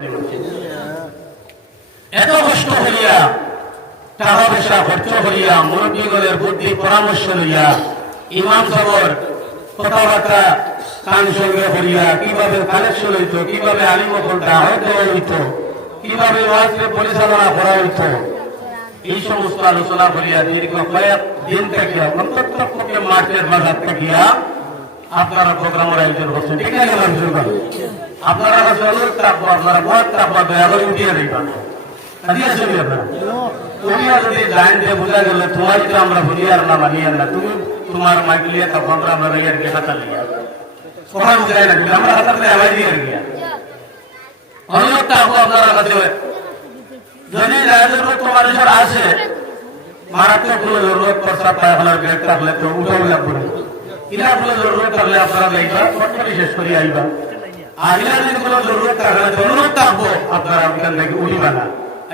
এত কষ্ট করিয়া টাকা পয়সা খরচ করিয়া মুরব্বীগণের বুদ্ধি পরামর্শ লইয়া ইমাম সাহেবের কথাবার্তা কান সঙ্গে করিয়া কিভাবে কালেকশন হইত, কিভাবে আলিমকল দাওয়াত দেওয়া হইত, কিভাবে ওয়াজকে পরিচালনা করা হইত, এই সমস্ত আলোচনা করিয়া দীর্ঘ কয়েক দিন থেকে অন্তত মার্চের বাজার থাকিয়া আপনারা প্রোগ্রামের আয়োজন করছেন। ঠিক আছে, আপনারা কাছে অনুরোধ থাকবো, আপনারা ভোট থাকবো, দয়া করে উঠিয়ে দিবেন। তুমিও যদি লাইন দিয়ে বোঝা গেল তোমার তো আমরা ভুলিয়ার না মানিয়ার না, তুমি তোমার মাইকলিয়া তখন আমরা রইয়ার গিয়ে হাতা লিয়া সবাই বুঝাই না, আমরা হাতাতে আবার দিয়ে গিয়া অনুরোধ থাকবো আপনারা কাছে যদি জরুরত মানুষের আছে মারাত্মক কোনো জরুরত প্রস্তাব পায়খানার ব্যাগ থাকলে তো উঠাও লাগবে, ইনার কোনো জরুরত থাকলে আপনারা যাইবা ফটফটি শেষ করে আইবা। আর ইনার যদি কোনো জরুরত থাকলে অনুরোধ থাকবো আপনারা ওইখান থেকে উঠিবা না।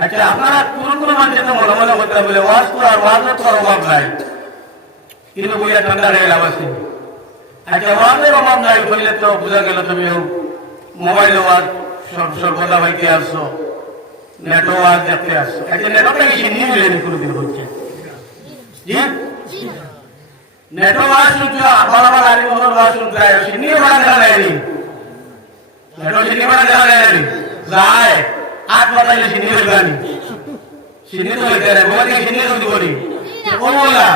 আচ্ছা, আপনারা কোন মানুষের মনে মনে করতে বলে ওয়াজ তো আর ওয়াজের তো অভাব নাই, কিন্তু বইয়া ঠান্ডা হয়ে গেলাম আছে। আচ্ছা, ওয়াজের অভাব নাই বললে তো বোঝা গেল তুমি মোবাইলে ওয়াজ সর্বদা বাইতে আসছো, নেটো ওয়াজ দেখতে আসছো। আচ্ছা, নেটোটা কি নিয়ে মিলেনি কোনোদিন হচ্ছে? জি, নেটো ওয়াজ শুনছো, আবার আবার আলী মোহন ওয়াজ শুনতে হয়, সিনিয়ে ভাড়া দেখা নেয়নি, নেটো সিনিয়ে ভাড়া দেখা নেয়নি যায় আট বাতাইলে সিনিয়ে হইবানি, সিনিয়ে তো হইতে রে বোনকে সিনিয়ে যদি বলি ও বলা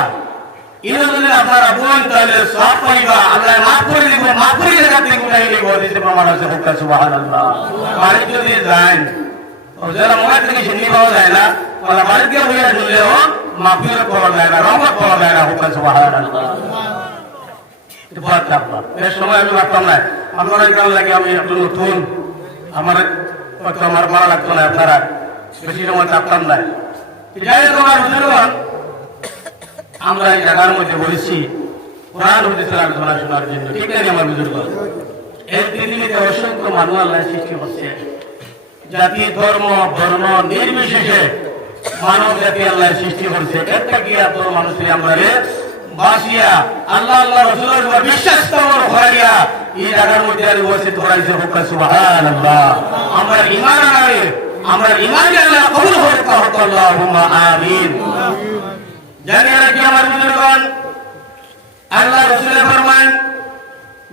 ইনো যদি আপনারা বোন তাহলে সব পাইবা, আল্লাহ মাফ করে দিব, মাফ করে দেখাতে গুনাই নিব, দিতে প্রমাণ আছে। হুক্কা সুবহানাল্লাহ। বাড়ি যদি যান ও যারা মোবাইল থেকে সিনিয়ে পাওয়া যায় না, ওরা বাড়িতে হইয়া শুনলেও মাফিও পাওয়া যায় না, রহমত পাওয়া যায় না। হুক্কা সুবহানাল্লাহ। এটা ভয় থাকবা, এর সময় আমি ভাবতাম না আপনারা কেমন লাগে, আমি একটু নতুন, আমার আমার ভালো লাগতো না, আপনারা বেশি সময় থাকতাম না। যাই হোক আমার বুঝলাম, আমরা এই জায়গার মধ্যে বলেছি কোরআন হাদিসের আলোচনা শোনার জন্য। ঠিক আছে আমার বুজুর্গ, এই পৃথিবীতে অসংখ্য মানুষ আল্লাহ সৃষ্টি করছে, জাতি ধর্ম বর্ণ নির্বিশেষে মানব জাতি আল্লাহ সৃষ্টি করছে। একটা কি এত মানুষের আমরা বাসিয়া আল্লাহ আল্লাহ রাসূলের উপর বিশ্বাস স্থাপন করিয়া এই জায়গার মধ্যে আর উপস্থিত করাইছে। হুক্কা সুবহানাল্লাহ। আমরা ঈমান আনে, আমরা ঈমান আল্লাহ কবুল করে তাহত আল্লাহুম্মা আমিন। জানি রাখি আমার বুজুর্গগণ, আল্লাহ রাসূল ফরমান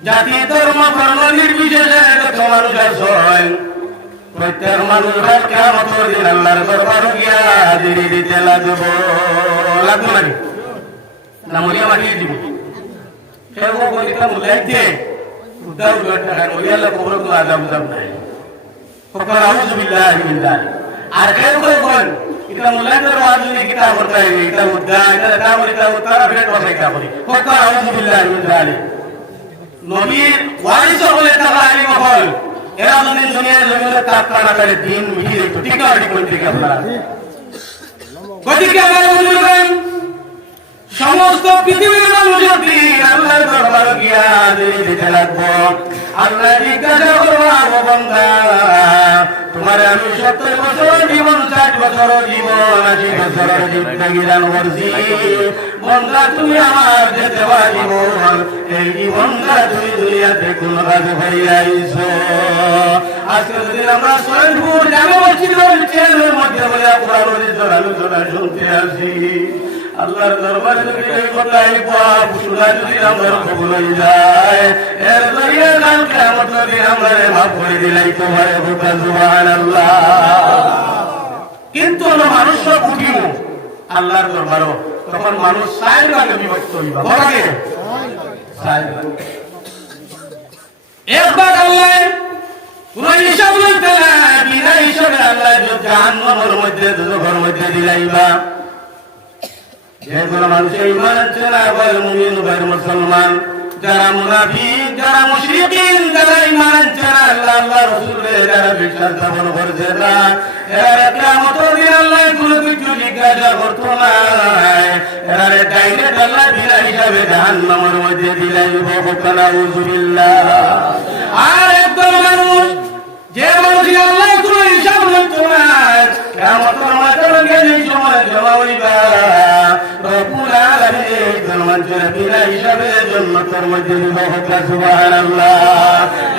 জাতি ধর্ম বর্ণ নির্বিশেষে যত মানুষ আছে প্রত্যেক মানুষের কিয়ামতের দিন আল্লাহর দরবারে গিয়া হাজিরি দিতে লাগবে নাকি না? মরিয়া মাটি দিব কেউ বলিতা মুলাইতে উদাও টাকা মরিয়ালা কবর কোনো আজাব উজাব নাই। ফকর আউযু বিল্লাহি মিন যালিক। আর কেউ কোন এটা মুলাইতের ওয়াজি কিতাব করতে এটা উদ্দা এটা কামরি কা উত্তর ফেট বসাই কামরি। ফকর আউযু বিল্লাহি মিন যালিক। নবীর ওয়ারিস হলে তারা আলিম হল, এরা যদি দুনিয়ার জমিনে তাকনা করে দিন মিটিয়ে দিত। ঠিক না? ঠিক বলতে কি আপনারা? গতিকে আমার বুঝবেন সমস্ত পৃথিবীর মানুষের দিন আল্লাহর দরবারে গিয়া হাজিরি দিতে লাগবো। আল্লাহ জিজ্ঞাসা করবো, ও বান্দা তোমার আমি 70 বছর জীবন, 60 বছর জীবন, 80 বছর জিন্দেগি দান করছি, বান্দা তুমি আমার যে দেওয়া জীবন, এই জীবনটা তুমি দুনিয়াতে কোন কাজে ফিরিয়ে আইছো? আজকে যদি আমরা সৈয়দপুর জামে মসজিদের চেয়ারের মধ্যে বলে কোরআন হাদিসের আলোচনা শুনতে আসি, আল্লাহর দরবারে যদি এই কথাই পাপ শোনা যদি আমার কবুল হয়ে যায়, এর জরিয়ে কাল কিয়ামতের দিন আমরা মাফ করে দিলাই তো ভাই। হুক্কা সুবহানাল্লাহ। কিন্তু মানুষ সব উঠিব আল্লাহর দরবারও, তখন মানুষ 4 ভাগে বিভক্ত হইবা। বলে 4 ভাগ। এক ভাগ আল্লাহ কোন হিসাব লইতে না, বিনা হিসাবে আল্লাহ জাহান্নামের মধ্যে দুজখের মধ্যে দিলাইবা। যেগুলো মানুষের ঈমান আছে না, বল মুমিন ভাই মুসলমান, যারা মুনাফিক, যারা মুশরিকিন, যারা ঈমান আছে না, আল্লাহ আল্লাহ রাসূলের যারা বিশ্বাস স্থাপন করছে না, এরা কিয়ামতের দিন আল্লাহ কোনো কিছু জিজ্ঞাসা করতো না, এরা ডাইরেক্ট আল্লাহ বিনা হিসাবে জাহান্নামের মধ্যে দিলাইব। নাউযু বিল্লাহ। আর একদল মানুষ, যে মানুষ আল্লাহ কোনো হিসাব লইতো না, কিয়ামতের মাঠে এই সময় জমা হইবা, রব্বুল আলামিন জন্মান্তর বিনা হিসাবে জন্মতের মধ্যে দিব। হুক্কা সুবহানাল্লাহ।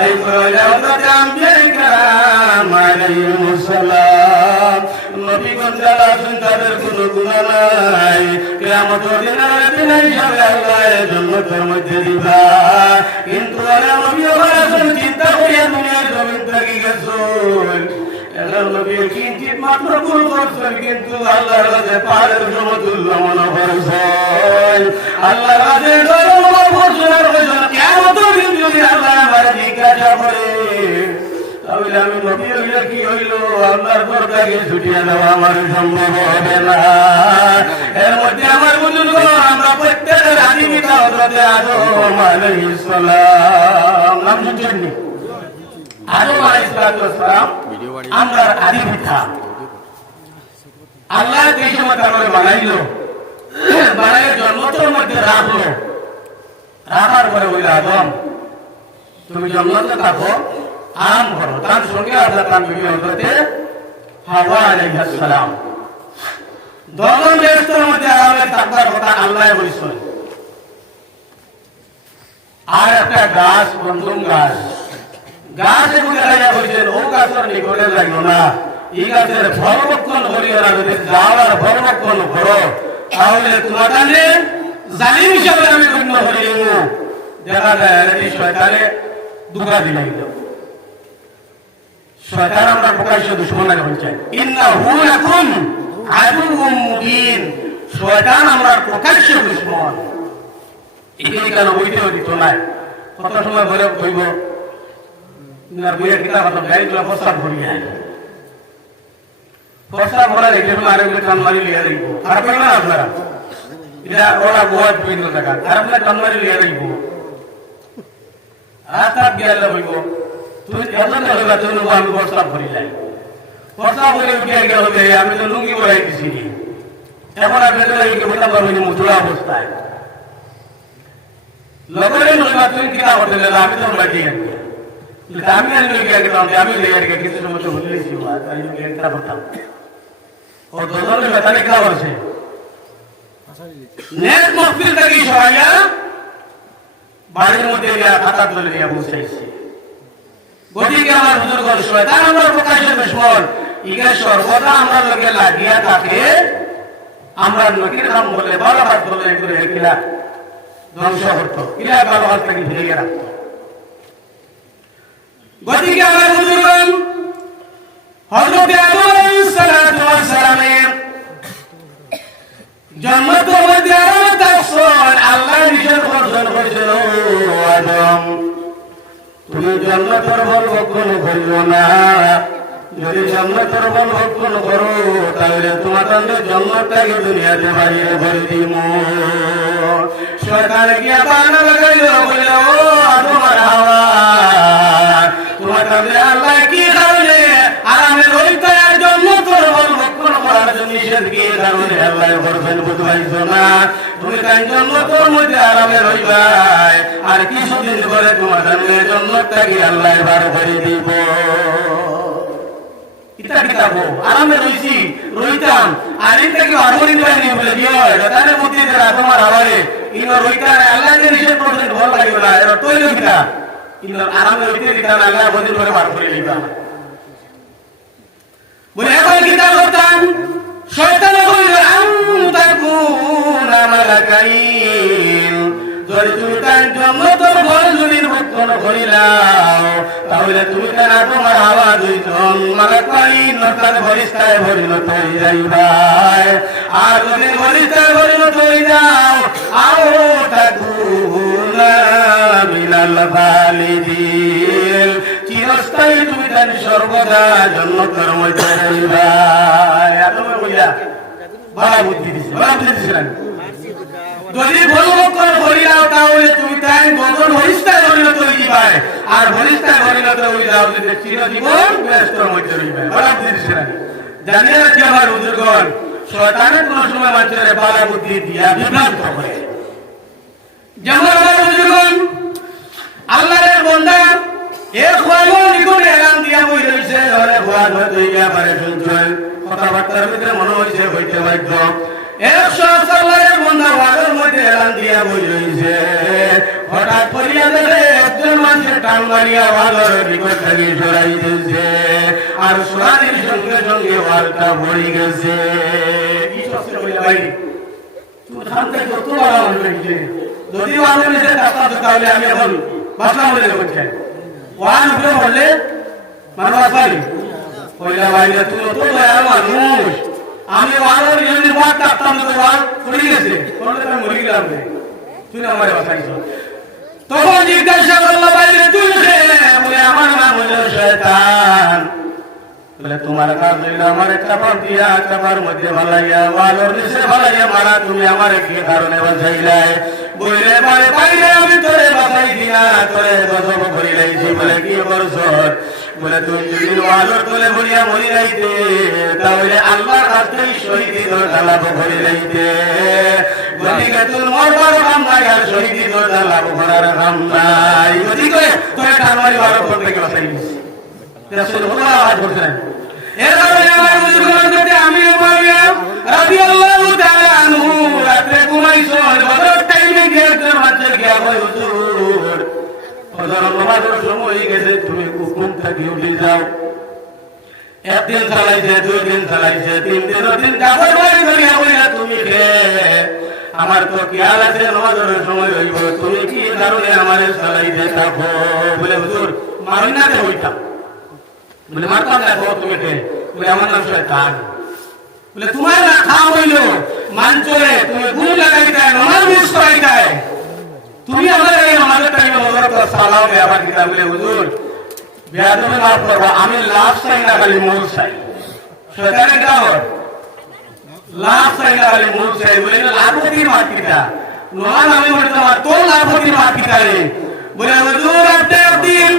এই প্রয়োজন আম্বিয়া কিরাম আলাইহিস সালাম নবীগণ যারা আছেন তাদের কোনো গুনাহ নাই কিয়ামতের দিন হিসাবে আল্লাহ জান্নাতের মধ্যে দিবা কিন্তু আরে নবী আছেন চিন্তা করিয়া দুনিয়ার জমিন থেকে গেছেন এরা নবী কিঞ্চিত মাত্র ভুল করছেন কিন্তু আল্লাহর কাছে পাহাড়ের সমতুল্য মনে করছেন আল্লাহর কাছে অনুভব করছেন আর বলছেন কিয়ামতের দিন যদি আল্লাহ আমার জিজ্ঞাসা করে তাহলে আমি নবী হইলে কি হইল আল্লাহর দরবারে ছুটিয়ে দেওয়া আমার সম্ভব হবে না এর মধ্যে আমার বুজুর্গ আমরা প্রত্যেকের আদি পিতা হযরতে আদম আলাইহিস সালাম নাম শুনছেন আদম আলাইহিস সালাম আমরা আদি পিতা আল্লাহ এই সময় তারপরে বানাইলো বানাইয়ে জন্মতের মধ্যে রাখলো রাখার পরে বলল আদম তুমি জন্মতে থাকো আরাম করো তার সঙ্গে আল্লাহ তার বিবি হযরতে হাওয়া আলাইহিস সালাম দোনো ব্যক্তির মধ্যে আরামের থাকার কথা আল্লাহ বলেছেন আর একটা গাছ বন্ধুম গাছের মধ্যে রাজা বলছেন ও গাছের নিকটে যাইও না এই গাছের ভরভক্ষণ করিও না যদি যাওয়ার ভরভক্ষণ করো তাহলে তোমার কাছে জালিম হিসাবে আমি গণ্য হয়ে যাব দেখা যায় এই শয়তানে দুঃখা দিলাই শয়তান আমরা প্রকাশ্য দুশমন লাগে বলছেন ইন্নাহু লাকুম আদুউম মুবিন শয়তান আমরা প্রকাশ্য দুশমন এই কেন বইতে দিত না কত সময় ভরে কইব না বইয়ের কিতাব কত গাইগুলো প্রস্তাব করি প্রস্তাব করা রেখে মারে কান মারি লিয়া দিব আর কই না আপনারা এটা ওরা বহুত বিভিন্ন টাকা আর আপনারা কান মারি লিয়া দিব রাস্তা গেল বইব তুই এমন হইবা তুই আমি প্রস্তাব করি লাই প্রস্তাব করে উঠিয়া গেল আমি তো লুঙ্গি বলাই দিছি এখন আপনাদের এই বলতে পারবেন মুচুরা অবস্থায় লগরে নইবা তুই কিনা করতে গেলে আমি তো বাকি আমি আর লই গিয়ে গেলাম আমি লেগে গিয়ে কিছু সময় তো বললেই ছিল তাই আমি একটা করতাম ও দুজন মেটালে কিনা করছে নেট মফিল থেকে সরাইয়া বাড়ির মধ্যে খাতা তুলে নিয়ে বসাইছে গতিকে আমার বুজুর্গ শয়তান আমরা প্রকাশ্য দুশমন ইকে সর্বদা আমরা লোকে লাগিয়া থাকে আমরা নকির নাম বলে ভালো হাত বলে করে কিলা ধ্বংস করতো কিলা ভালো হাত থেকে ফিরিয়ে রাখতো গতিকে আমার বুজুর্গ হযরত আদম আলাইহিস সালামের জন্মত মধ্যে আল্লাহ নিষেধ করেছেন ও আদম তুমি জান্নাতের ফল ভক্ষণ করিও না যদি জান্নাতের ফল ভক্ষণ করো তাহলে তোমার জান্নাতটাকে দুনিয়াতে বাড়িয়ে ভরে দিব শয়তান গিয়া বাহানা লাগাইল বলল ও আদম আর হাওয়া তোমার কাছে আল্লাহ কি কারণে আরামের হইতে জান্নাতের ফল ভক্ষণ করার জন্য নিষেধ কি কারণে আল্লাহ করবেন বুঝাইছো না তুমি তাই জান্নাতের মধ্যে আরামের হইবাই আর কিছুদিন পরে তোমার জান্নাতটাকে আল্লাহ বার করে দিব ইতা কিতাবো আরামে রইছি রইতাম আর এটাকে হারমোনি বাহিনী বলে দিও তাদের মধ্যে যারা তোমার হাওয়ারে ইনো রইতার আল্লাহ যে নিষেধ করছেন ভালো লাগবে না এরা তৈরি কিনা ইনো আরামে রইতে দিতা আল্লাহ বদিন করে বার করে দিবা বলে এখন কিতাব করতাম শয়তানে বলল আনতাকুনা মালাকাইন যদি তুমি তার জান্নাতের ফল যদি ভক্ষণ করিলাও তাহলে তুমি কেন তোমার হাওয়া দুইজন মালাকাইন তার ফেরেশতায় পরিণত হয়ে যাইবাই আর যদি ফেরেশতায় পরিণত হয়ে যাও আও তাকুনা মিনাল খালিদিন চিরস্থায়ী তুমি তার সর্বদা জান্নাতের মধ্যে রইবাই আদম বলিয়া ভালো বুদ্ধি দিছে ভালো বুদ্ধি দিছিলেন যদি ভুলবক্ষণ করিলাও তাহলে তুমি তাই বদন হরিষ্ঠায় পরিণত হইবাই আর হরিষ্ঠায় পরিণত হয়ে যাও যদি চিরজীবন ব্যস্তর মধ্যে রইবে ভালো বুদ্ধি দিছিলেন জানিয়ে রাখি আমার বুজুর্গণ শয়তানের কোন সময় মানুষের ভালো বুদ্ধি দিয়া বিভ্রান্ত করে যেমন আমার বুজুর্গণ আল্লাহর বান্দা এক ওয়ালো নিকটে এলান দিয়া বই রইছে ওরে ভুয়া হতে গিয়া পারে শুনছেন কথাবার্তার ভিতরে মনে হইছে হইতে বাধ্য 100 বন্ধা ওয়াগের মধ্যে এলান দিয়া বই রয়েছে হঠাৎ করিয়া দেখে একজন মানুষের টান মারিয়া ওয়াগের নিকট থেকে সরাই দিয়েছে আর সরানির সঙ্গে সঙ্গে ওয়ালটা ভরে গেছে কি সস্তে বলিয়া ভাই তুমি শান্তি যত বলা হয়েছে যদি ওয়াগের নিচে কাজ তাহলে আমি এখন বাসলাম বলে করছে ওয়ান উপরে বললে মানুষ আসবানি কইলা ভাই তুমি তো দয়ার মানুষ আমি ওয়াগের যদি ওয়াগ কাটতাম তো ওয়াগ পড়ে গেছে পড়লে তো মরে গেলাম তুই আমার বাসাইছ তখন জিজ্ঞাসা করলো ভাই তুই বলে আমার নাম হলো শয়তান বলে তোমার কাজ হইল আমার চাপা দিয়া চাপার মধ্যে ভালাইয়া ওয়াগের নিচে ভালাইয়া মারা তুমি আমার কি কারণে বাঁচাইলাই বলে পারে বাইরে আমি তোরে বাঁচাই দিয়া তোরে গজব করি লাইছি বলে কি করছ বলে তুই যদি ওয়াগের তোলে ভরিয়া মরি লাইতে তাহলে আল্লাহর কাছে শহীদি দরজা লাভ করি লাইতে গদিকে তুই মরবার কাম নাই আর শহীদি দরজা লাভ করার কাম নাই গদিকে তোরে কামারি বারো করতে গেল তাই রাসূল ওরা আওয়াজ করছেন এর কারণে আমার বুজুর্গদের আমি মুআবিয়া রাদিয়াল্লাহু তাআলা আনহু রাতে ঘুমাইছো বদর টাইমে গিয়ে মাঝে গিয়া বই হুজুর বদর নামাজের সময় গেছে তুমি ঘুম থেকে উঠে যাও একদিন চালাইছে 2 দিন চালাইছে 3 দিন কাপড় বাড়ি করিয়া বলিয়া তুমি আমার তো খেয়াল আছে নামাজের সময় হইব তুমি কি কারণে আমারে চালাইতে থাকো বলে হুজুর মারি না তে হইতা বলে মারতাম না তুমি বলে আমার নাম শয়তান বলে তোমার না খাওয়া হইল মানচরে তুমি গুণ লাগাইতে নামাজ মিস করাইতে তুমি আমার এই নামাজের টাইমে হযরত সালাম এ আবার কিতা বলে হুজুর বিয়াদবে মাফ করবা আমি লাভ চাই না খালি মূল চাই শয়তানের কাম লাভ চাই না খালি মূল চাই বলে লাভতির মাটিটা নামাজ আমি বলতে আমার তো লাভতির মাটিটা রে বলে হুজুর আপনি একদিন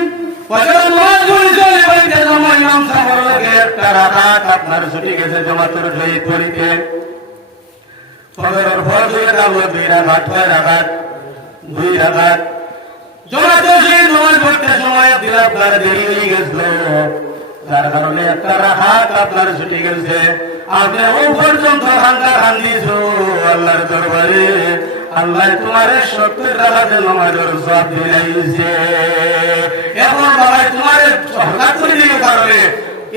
ফজর নামাজ পড়ে বলতে সময় ইমাম সাহেব লাগে একটা রাকাত আপনার ছুটি গেছে জামাতের শহীদ পড়িতে ফজরের পর 2 রাকাত 2 রাকাত জামাতের শহীদ নামাজ পড়তে সময় দিল আপনার দেরি হয়ে গেছিল যার কারণে একটা রাকাত আপনার ছুটি গেছে আপনি ও পর্যন্ত হাঙ্গা হাঙ্গিছো আল্লাহর দরবারে আল্লাহ তোমার 70 রাকাতের নামাজের সওয়াব দিয়েছে এখন বাবা তোমার সহকার করে দিও কারণে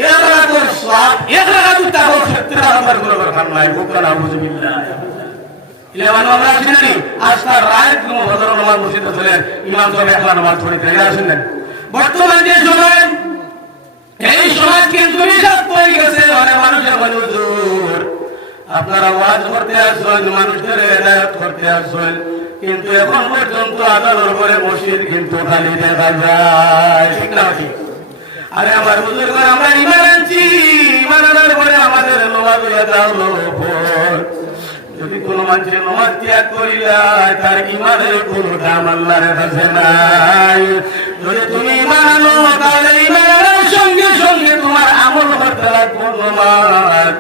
এক রাকাতের সওয়াব এক রাকাত তাও 70 রাকাতের বরাবর খান নাই বুকরা আউযুবিল্লাহ ইলামান আমরা জানি আজকে রাত কোনো হযরত নামাজ মসজিদে চলেন ইমাম সাহেব একলা নামাজ পড়ে ফিরে আসেন বর্তমান যে সময় এই সমাজ কিন্তু বিশাল হয়ে গেছে অনেক মানুষের হুজুর আপনারা ওয়াজ করতে আসেন মানুষদের হেদায়েত করতে আসেন কিন্তু এখন পর্যন্ত আদালতের উপরে মসজিদ কিন্তু খালি দেখা যায় ঠিক না ঠিক আরে আমার বুজুর্গ আমরা ঈমান আনছি ঈমান আনার পরে আমাদের নামাজ আদায় হলো যদি কোন মানুষের নামাজ ত্যাগ করিলা তার ঈমানের কোনো দাম আল্লাহর কাছে নাই যদি তুমি ঈমান আনো তাহলে ঈমানের সঙ্গে সঙ্গে তোমার আমল করতে লাগবে নামাজ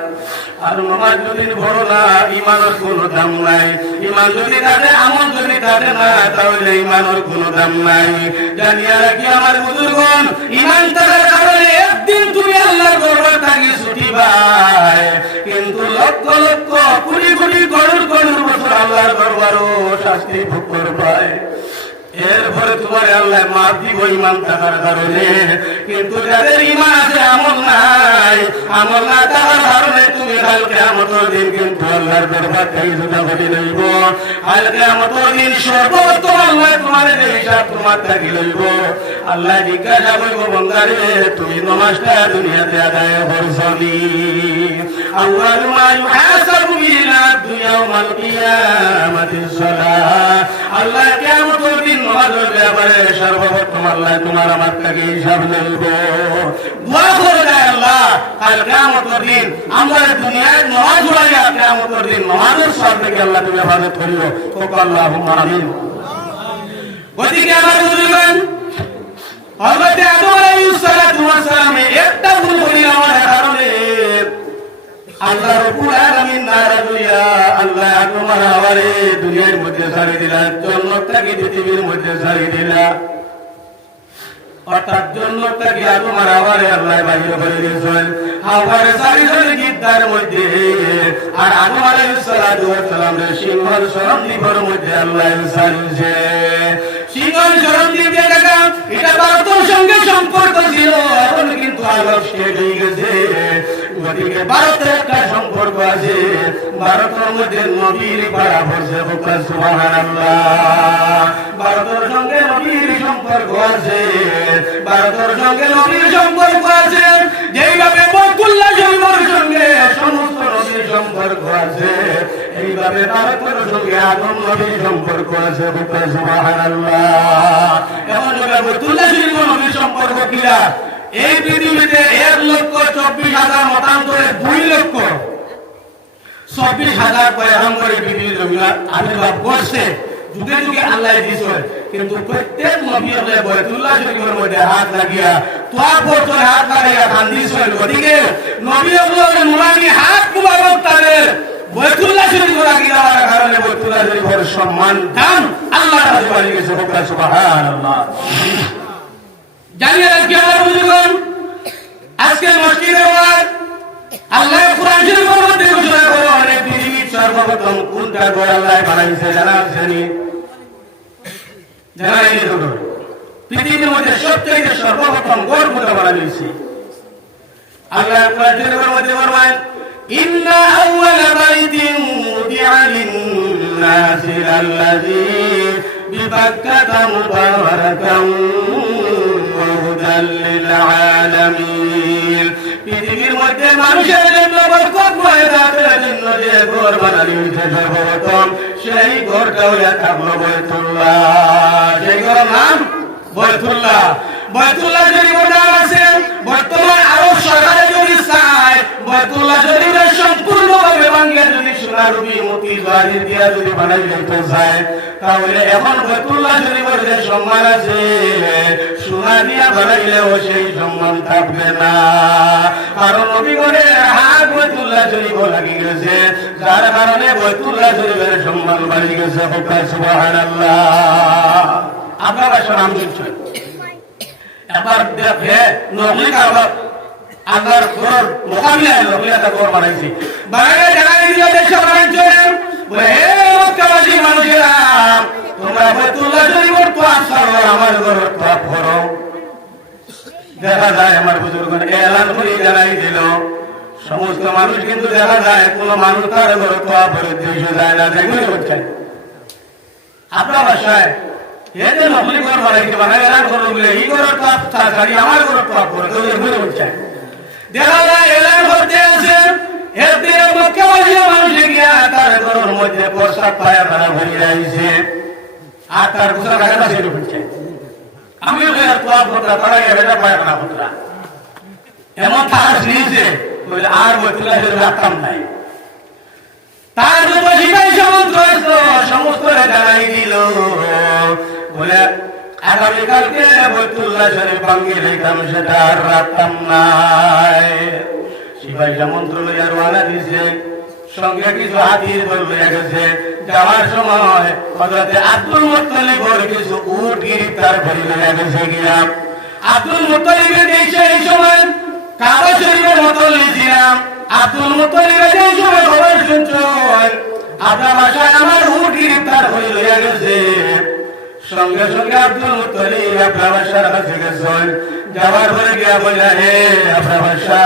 আর নামাজ যদি বড় না ঈমানের কোনো দাম নাই ঈমান যদি থাকে আমল যদি থাকে না তাহলে ঈমানের কোনো দাম নাই জানিয়া রাখি আমার বুজুর্গগণ ঈমান থাকার কারণে একদিন তুমি আল্লাহর দরবার থেকে ছুটি পায় কিন্তু লক্ষ লক্ষ কোটি কোটি করোড় করোড় বছর আল্লাহর দরবারও শাস্তি ভোগ করবায় এরপরে তোমার আল্লাহ মাফ দিব ঈমান থাকার কারণে কিন্তু যাদের ঈমান আছে আমল না থাকার কারণে তুমি কাল কিয়ামতের দিন কিন্তু আল্লাহর দরবার থেকে জুতা ঘটি লইব কাল কিয়ামতের দিন সর্বপ্রথম আল্লাহ তোমার হিসাব তোমার থেকে লইব আল্লাহ জিজ্ঞাসা করব বান্দারে তুমি নামাজটা দুনিয়াতে আদায় করছনি আউয়ালু মা ইউহাসাবু বিল আবদু ইয়াওমাল কিয়ামাতিস সালাহ আল্লাহ কিয়ামতের দিন নামাজের ব্যাপারে সর্বপ্রথম আল্লাহ তোমার আমার থেকে হিসাব লইব দোয়া করে আল্লাহ কাল কিয়ামতের দিন আমরা দুনিয়ায় নামাজ পড়াইয়া কিয়ামতের দিন নামাজের সওয়াব থেকে আল্লাহ তুমি হেফাজত করিও আল্লাহুম্মা আমিন ওদিকে আমার বুজুর্গগণ হযরত আদম আলাইহিস সালাতু ওয়াস সালাম একটা ভুল করে আমার কারণে আল্লাহ রাব্বুল আলামিন নারাজ হইয়া আল্লাহ তোমার আমারে দুনিয়ার মধ্যে ছাড়ি দিলা জান্নাতটাকে পৃথিবীর মধ্যে ছাড়ি দিলা অর্থাৎ জান্নাতটাকে তোমার আমারে আল্লাহ বাইরে করে দিয়েছেন হাওয়ার চারিজন গিদ্দার মধ্যে আর আদম আলাইহিস সালাতু ওয়াস সালামের সিংহর শরণ দিবর মধ্যে আল্লাহ সারিছে সিংহর শরণ দিতে দেখা এটা ভারতের সঙ্গে সম্পর্ক ছিল এখন কিন্তু আলোক শেষ হয়ে গেছে গতিকে ভারতের একটা সম্পর্ক আছে ভারতের মধ্যে নবীর পাড়া পড়ছে সুবহানাল্লাহ ভারতের সঙ্গে নবীর সম্পর্ক আছে ভারতের সঙ্গে নবীর সম্পর্ক আছে যেইভাবে বাইতুল্লাহ শরীফের সঙ্গে সমস্ত নবীর সম্পর্ক আছে এইভাবে ভারতের সঙ্গে আদম নবীর সম্পর্ক আছে সুবহানাল্লাহ এমন বাইতুল্লাহ শরীফের নবীর সম্পর্ক কিরা এই পৃথিবীতে 1,24,000 মতান্তরে 2,24,000 পয়গম্বরের পৃথিবীর জমিনে আবির্ভাব করছে যুগে যুগে আল্লাহ দিয়েছে কিন্তু প্রত্যেক নবী হলে বাইতুল্লাহ শরীফের মধ্যে হাত লাগিয়া তোয়া পড়তো হাত লাগাইয়া কান্দিছেন গতিকে নবী হলের নুরানি হাত মুবারক তাদের বাইতুল্লাহ শরীফ লাগিয়ে দেওয়ার কারণে বাইতুল্লাহ শরীফের সম্মান দান আল্লাহ রাব্বুল আলামিন সুবহানাল্লাহ জানিয়ে রাখি আমার বুজুর্গণ আজকে মসজিদে ওয়াজ আল্লাহ কোরআন শরীফের মধ্যে ঘোষণা করেন পৃথিবীর সর্বপ্রথম কোনটা ঘর আল্লাহ বানাইছে জানেন পৃথিবীর মধ্যে সবচেয়ে সর্বপ্রথম ঘর কোনটা বানাইছে আল্লাহ কোরআন শরীফের মধ্যে ফরমান ইন্না আউওয়ালা বাইতিন উদিআ লিন-নাসি আল্লাযী বিবাক্কাতা মুবারাকান পৃথিবীর মধ্যে মানুষের জন্য বরকতময় রাতের জন্য যে ঘর বানানো হয়েছে সর্বপ্রথম সেই ঘরটাও থাকলো বাইতুল্লাহ সেই ঘরের নাম বাইতুল্লাহ বাইতুল্লাহ শরীফের নাম আছে বর্তমান আরো সরকারে যদি চায় বাইতুল্লাহ শরীফের সম্পূর্ণভাবে ভাঙিয়ে যদি সোনা রুবি মতি জওয়াহির দিয়া যদি বানাই দিতে চায় তাহলে এখন বাইতুল্লাহ শরীফের যে সম্মান আছে সোনা দিয়া বানাইলেও সেই সম্মান থাকবে না কারণ নবীগণের হাত বাইতুল্লাহ শরীফ লাগি গেছে যার কারণে বাইতুল্লাহ শরীফের সম্মান বাড়ি গেছে সুবহানাল্লাহ আপনারা নাম শুনছেন এবার দেখে নকলি কারবার আল্লাহর ঘর মোকাবিলা নকলি একটা ঘর বানাইছি বানাইলে জানা দিল দেশে বানাইছেন বলে হে মক্কাবাসী মানুষেরা তোমরা বাইতুল্লাহ শরীফের তোয়াফ করো আমার ঘরের তোয়াফ করো দেখা যায় আমার বুজুর্গণ এলান করে জানাই দিল সমস্ত মানুষ কিন্তু দেখা যায় কোন মানুষ তার ঘরের তোয়াফ করে দেশে যায় না যেগুলো হচ্ছে আপনার বাসায় এতে নকলি ঘর বানাইছে বানাই এলান করে বলে এই ঘরের তোয়াফ ছাড়ি আমার ঘরের তোয়াফ করে তো এগুলো হচ্ছে দেখা যায় এলান করতে আছে এতে মক্কাবাসী মানুষ গিয়া তার ঘরের মধ্যে প্রসাদ পায়খানা ভরে যাইছে আর তার গুছার কাটা ছিল হচ্ছে আমি তোয়াফ করতে পারাই এটা পায়খানা করতে এমন তার নিয়েছে আর বাইতুল্লাহ শরীফ রাখতাম নাই তার যত শিকাই সমস্ত সমস্ত জানাই দিল বলে আগামীকালকে বাইতুল্লাহ শরীফ ভাঙিয়ে রেখলাম সেটা আর রাখতাম নাই সিপাহী মন্ত্র লইয়া রওনা দিছে সঙ্গে কিছু হাতির দল লইয়া গেছে যাওয়ার সময় হযরতে আব্দুল মুত্তালিবর কিছু উট গ্রেফতার করে লইয়া গেছে গিয়া আব্দুল মুত্তালিবের দেশে এই সময় কাবা শরীফের মতো লিছিলাম আব্দুল মুত্তালিবের এই সময় খবর শুনছেন আপনার বাসায় আমার উট গ্রেফতার করে লইয়া গেছে সঙ্গে সঙ্গে আব্দুল মুত্তালিব আপনার বাসার কাছে গেছেন যাওয়ার পরে গিয়া বললেন হে আপনার বাসা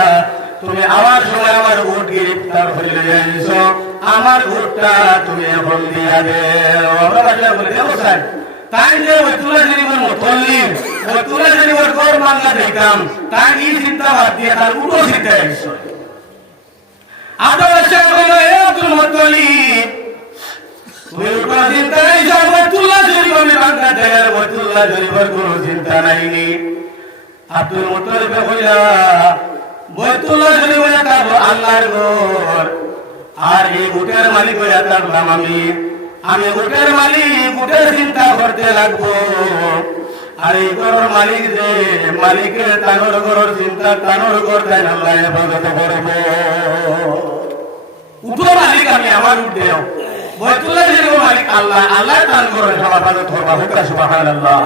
তুমি আমার সময় আমার উট গ্রেফতার হইলে যাইছো আমার উটটা তুমি এখন দিয়া দেও আমরা বাসা বলে দেবো স্যার তাই যে বাইতুল্লাহ শরীফের মুতাল্লিম বাইতুল্লাহ শরীফের ঘর বাংলা দেখতাম তাই এই চিন্তা বাদ দিয়ে তার উটো চিন্তা আইছো আপনার বাসা বললো হে আব্দুল মুত্তালিব তুমি উটো চিন্তা আইছো বাইতুল্লাহ শরীফ আমি বাংলা দেয়ার বাইতুল্লাহ শরীফের কোনো চিন্তা নাইনি আব্দুল মুত্তালিব কইলা বাইতুল্লাহ শরীফ হইয়া থাকবো আল্লাহর ঘর আর এই উটের মালিক হইয়া থাকলাম আমি উটের মালিক উটের চিন্তা করতে লাগবো আর এই ঘরের মালিক যে মালিকের তানোর ঘরের চিন্তা তানোর ঘর তাই আল্লাহ হেফাজত করবো উঠো মালিক আমি আমার উঠ দেও বাইতুল্লাহ শরীফ মালিক আল্লাহ আল্লাহ তান ঘরের হেফাজত করবা হুকা সুবহানাল্লাহ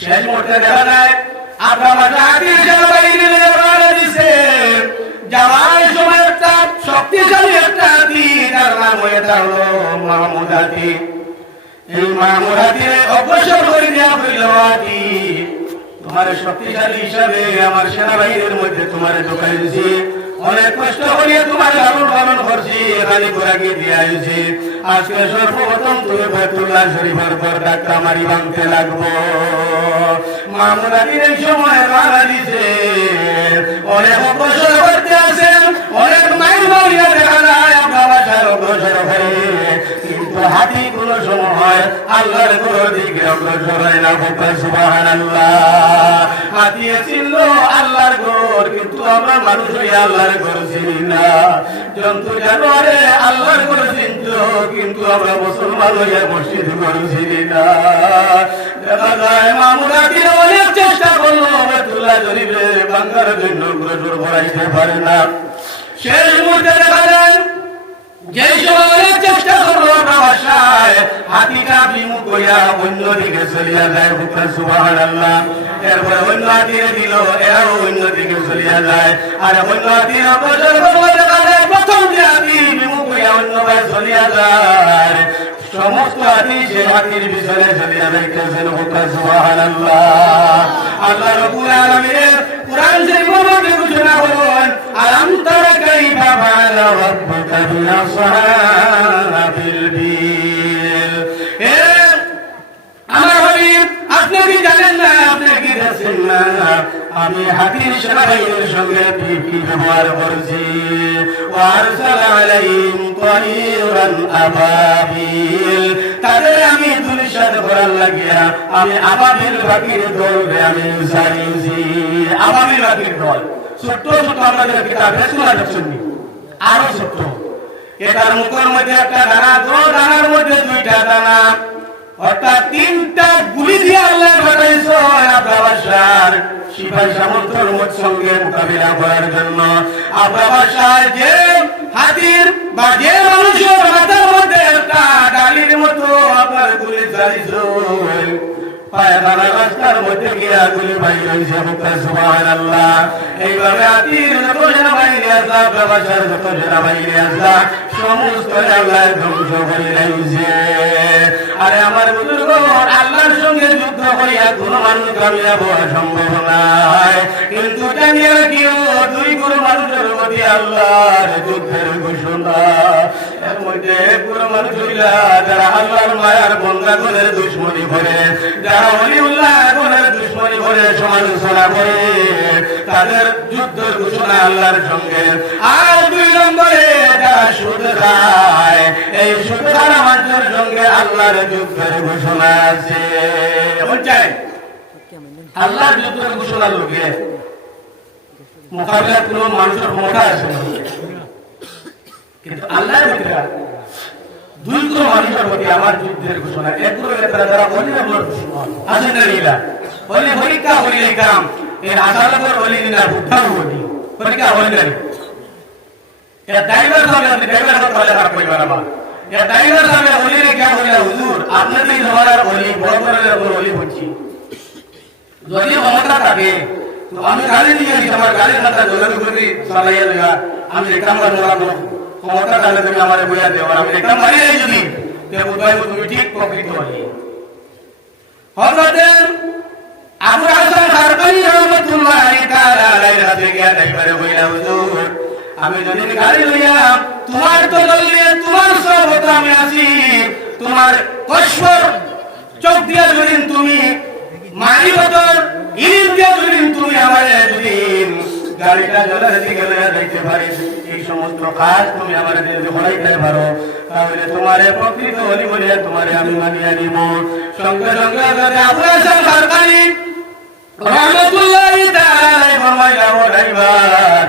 শেষ মুহূর্তে দেখা যায় আপনার মাঠে হাতির সেনাবাহিনী রওনা দিছে হাতি এই মামুর হাতিরে অগ্রসর করে দেওয়া হইল হাতি তোমার শক্তিশালী হিসাবে আমার সেনাবাহিনীর মধ্যে তোমার ঢোকাই দিয়েছি অনেক কষ্ট করিয়া তোমার লালন পালন করছি এখানে ঘোরাকে দিয়ে আইছি আজকে সর্বপ্রথম তুমি বাইতুল্লাহ শরীফের পর ডাক্কা মারি ভাঙতে লাগবো মামুর হাতির এই সময় মারা দিছে অনেক অগ্রসর করতে আছেন অনেক মাইল মারিয়া দেখা যায় আপনার বাসায় অগ্রসর হয়ে কিন্তু হাতি কোন সময় আল্লাহর কোন দিকে অগ্রসর হয় না সুবহানাল্লাহ হাতি ছিল আল্লাহর ঘর কিন্তু আমরা মানুষ হয়ে আল্লাহর ঘর চিনি না জন্তু জানোয়ারে আল্লাহর ঘর চিনত কিন্তু আমরা মুসলমান হইয়া মসজিদ ঘর চিনি না দেখা যায় মামুর হাতির অনেক চেষ্টা করলো বাইতুল্লাহ শরীফে বাংলার জন্য অগ্রসর করাইতে পারে না শেষ মুহূর্তে দেখা যায় যে সময় চেষ্টা করলো বাসায় হাতিটা বিমুখ হইয়া অন্যদিকে চলিয়া যায় সুবহানাল্লাহ এরপরে অন্য হাতিয়ে দিল এরাও অন্যদিকে চলিয়া যায় আর অন্য হাতির অগ্রসর দেখা যায় প্রথম যে হাতি বিমুখ হইয়া অন্য ভাই চলিয়া যায় সমস্ত হাতি সে হাতির পিছনে চলিয়া যাইতেছেন সুবহানাল্লাহ আল্লাহ রাব্বুল আলামিন কুরআন শরীফের মধ্যে ঘোষণা করেন আলাম তারা কাইফা ফাআলা রাব্বুকা বিআসহাবিল ফিল আমার হাবিব আপনি কি জানেন না আপনি কি দেখেন না আমি হাতির সেনাবাহিনীর সঙ্গে কি ব্যবহার করছি ওয়ারসাল আলাইহিম তায়রান আবাবিল তাদের আমি দুলিশাত করার লাগিয়া আমি আবাবিল পাখির দলকে আমি সারিয়েছি আবাবিল পাখির দল ছোট্ট ছোট্ট আমাদের কিতাবে শোনা যাচ্ছেন আরো ছোট্ট এটার মুখের মধ্যে একটা দানা দানার মধ্যে দুইটা দানা অর্থাৎ তিনটা গুলি দিয়ে আল্লাহ পাঠাইছ আপনার বাসার সিপাহী সামন্তর সঙ্গে মোকাবিলা করার জন্য আপনার বাসায় যে হাতির বা যে মানুষের মাথার মধ্যে একটা ডালির মতো আপনার গুলি চালিয়েছ পায়খানা রাস্তার মধ্যে গিয়া গুলি বাইর হয়েছে সুবহানাল্লাহ এইভাবে হাতির যত সেনাবাহিনী আসলা আপনার বাসার যত সেনাবাহিনী আসলা সমস্ত আল্লাহ ধ্বংস করে রয়েছে আরে আমার বুজুর্গ আল্লাহর সঙ্গে যুদ্ধ করিয়া কোন মানুষ কামিয়াব হওয়া সম্ভব নয় কিন্তু জানিয়ে রাখিও দুই গুরু মানুষের প্রতি আল্লাহর যুদ্ধের ঘোষণা এর মধ্যে কোন মানুষ হইলা যারা আল্লাহর মায়ার বন্ধা করে দুশ্মনী করে যারা ওলিউল্লাহ করে দুশ্মনী করে সমালোচনা করে তাদের যুদ্ধের ঘোষণা আল্লাহর সঙ্গে আর দুই নম্বরে যারা সুদ খায় এই সুদ খাওয়া মানুষের সঙ্গে আল্লাহর যুদ্ধের ঘোষণা আছে আল্লাহর যুদ্ধের ঘোষণার লোকে মোকাবিলা কোন মানুষের ক্ষমতা আছে কিন্তু আল্লাহর ভিতরে দুই কোন মানুষের প্রতি আমার যুদ্ধের ঘোষণা এক করে তারা বলি আসেন না বলি হরিকা হলি কাম এর আসালকর বলি না বুদ্ধা বলি হরিকা হলি না এর ড্রাইভার সামনে আপনি ড্রাইভার সাথে বলে আর কই বাবা এর ড্রাইভার সামনে বলি রে কি বলে হুজুর আপনাদের জমানার বলি বড় বড় বলি হচ্ছে যদি ক্ষমতা থাকে তো আমি গাড়ি নিয়ে আসি আমার গাড়ির সাথে জলের উপরে চালাইয়া দেওয়া আমি রেখাম করবো ক্ষমতা তাহলে তুমি আমার বইয়া দেওয়া আমি রেখাম মারি যাই যদি তুমি ঠিক প্রকৃত হলি হযরত আবু হাসান খারকানি রাহমাতুল্লাহি তাআলা আলাইহি রাতে গিয়া ড্রাইভারে বইলা হুজুর আমি যদি গাড়ি লইয়া তোমার তো দলিয়ে তোমার সহবত আমি আছি তোমার কসর চোখ দিয়া যদি তুমি মারিবতর ইলিম দিয়া যদি তুমি আমারে যদি গাড়িটা জলের দিকে লইয়া যাইতে পারি এই সমস্ত কাজ তুমি আমার যদি করাইতে পারো তাহলে তোমারে প্রকৃত হলি বলে তোমারে আমি মানিয়া নিব সঙ্গে সঙ্গে আবু হাসান খারকানি রাহমাতুল্লাহি তাআলা আলাইহি ফরমাইলেন ও ড্রাইভার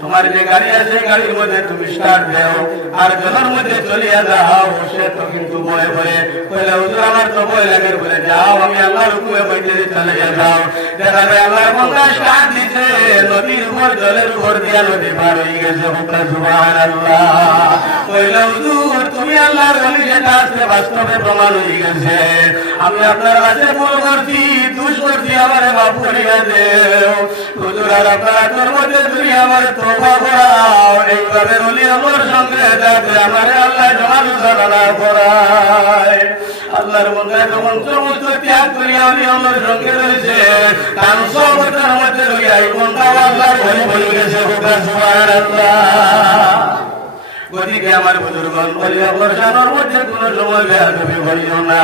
তোমার যে গাড়ি আছে গাড়ির মধ্যে তুমি স্টার্ট দাও আর জলের মধ্যে চলিয়া যাও সে তো কিন্তু ভয়ে ভয়ে কইলে হুজুর আমার তো ভয় লাগে বলে যাও আমি আল্লাহর হুকুমে বইতে চলে যাও দেখা যায় আল্লাহর বান্দা স্টার্ট দিতে নদীর উপর জলের উপর দিয়া নদী পার হয়ে গেছে সুবহানাল্লাহ কইলে হুজুর তুমি আল্লাহর ওলি যেটা আছে বাস্তবে প্রমাণ হয়ে গেছে আমি আপনার কাছে ভুল করছি দোষ করছি আমারে মাফ করিয়া দেও হুজুর আর আপনার মধ্যে তুমি আমার তো তওবা করাও এইভাবে ওলি আমার সঙ্গে যাতে আমার আল্লাহ জমানো চালনা করায় আল্লাহর বন্ধা যখন সমস্ত ত্যাগ করিয়া ওলি আমার সঙ্গে রয়েছে কারণ সবটার মধ্যে রইয়া এই বন্ধা আল্লাহর ভয় বলে গেছে সুবহানাল্লাহ গদিকে আমার বুজুর্গণ বলিয়া বর্ষানোর মধ্যে কোন সময় বেয়াদবি করিও না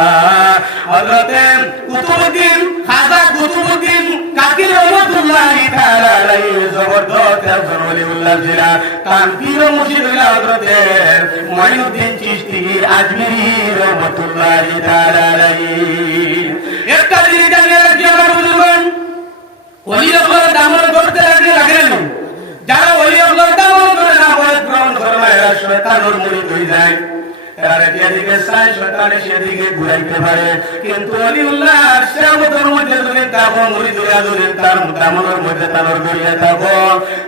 হযরতে কুতুবউদ্দিন খাজা কুতুবউদ্দিন কাকির রহমাতুল্লাহি তাআলা আলাইহি জবরদস্ত একজন ওলিউল্লাহ ছিলেন তার পীর মুর্শিদ হযরতে মুঈনুদ্দিন চিশতি আজমিরি রহমাতুল্লাহি তাআলা আলাইহি একটা জিনিস জানিয়ে রাখি আমার বুজুর্গণ ওলিউল্লাহ দামন করতে লাগলেন যারা ওলিউল্লাহ দামন করে না বয়স গ্রহণ করে না এরা শয়তানের মুরিদ হয়ে যায় এরা যেদিকে চায় শয়তান সেদিকে ঘুরাইতে পারে কিন্তু ওলিউল্লাহ শামতের মধ্যে যদি তাবো মুরিদ হইয়া যদি তার দামনের মধ্যে তানর গড়িয়া থাকো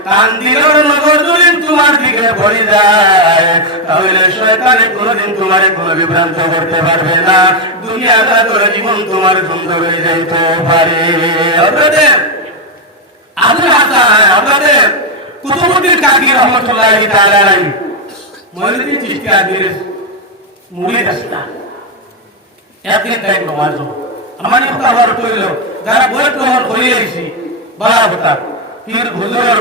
তান দিলের নগর যদি তোমার দিকে ভরে যায় তাহলে শয়তানে কোনোদিন তোমার কোনো বিভ্রান্ত করতে পারবে না দুনিয়া আখিরাতের জীবন তোমার সুন্দর হয়ে যাইতে পারে আপনাদের আবুল হাসান আপনাদের কুতুবউদ্দিন কাকি রহমাতুল্লাহি তাআলা আলাইহি মুঈনুদ্দিন চিশতি আজমির মুরিদ আসলা একদিন টাইম নামাজ আমার কথা আবার কইল যারা বই গ্রহণ করিয়ে দিছি বলা কথা পীর হুজুর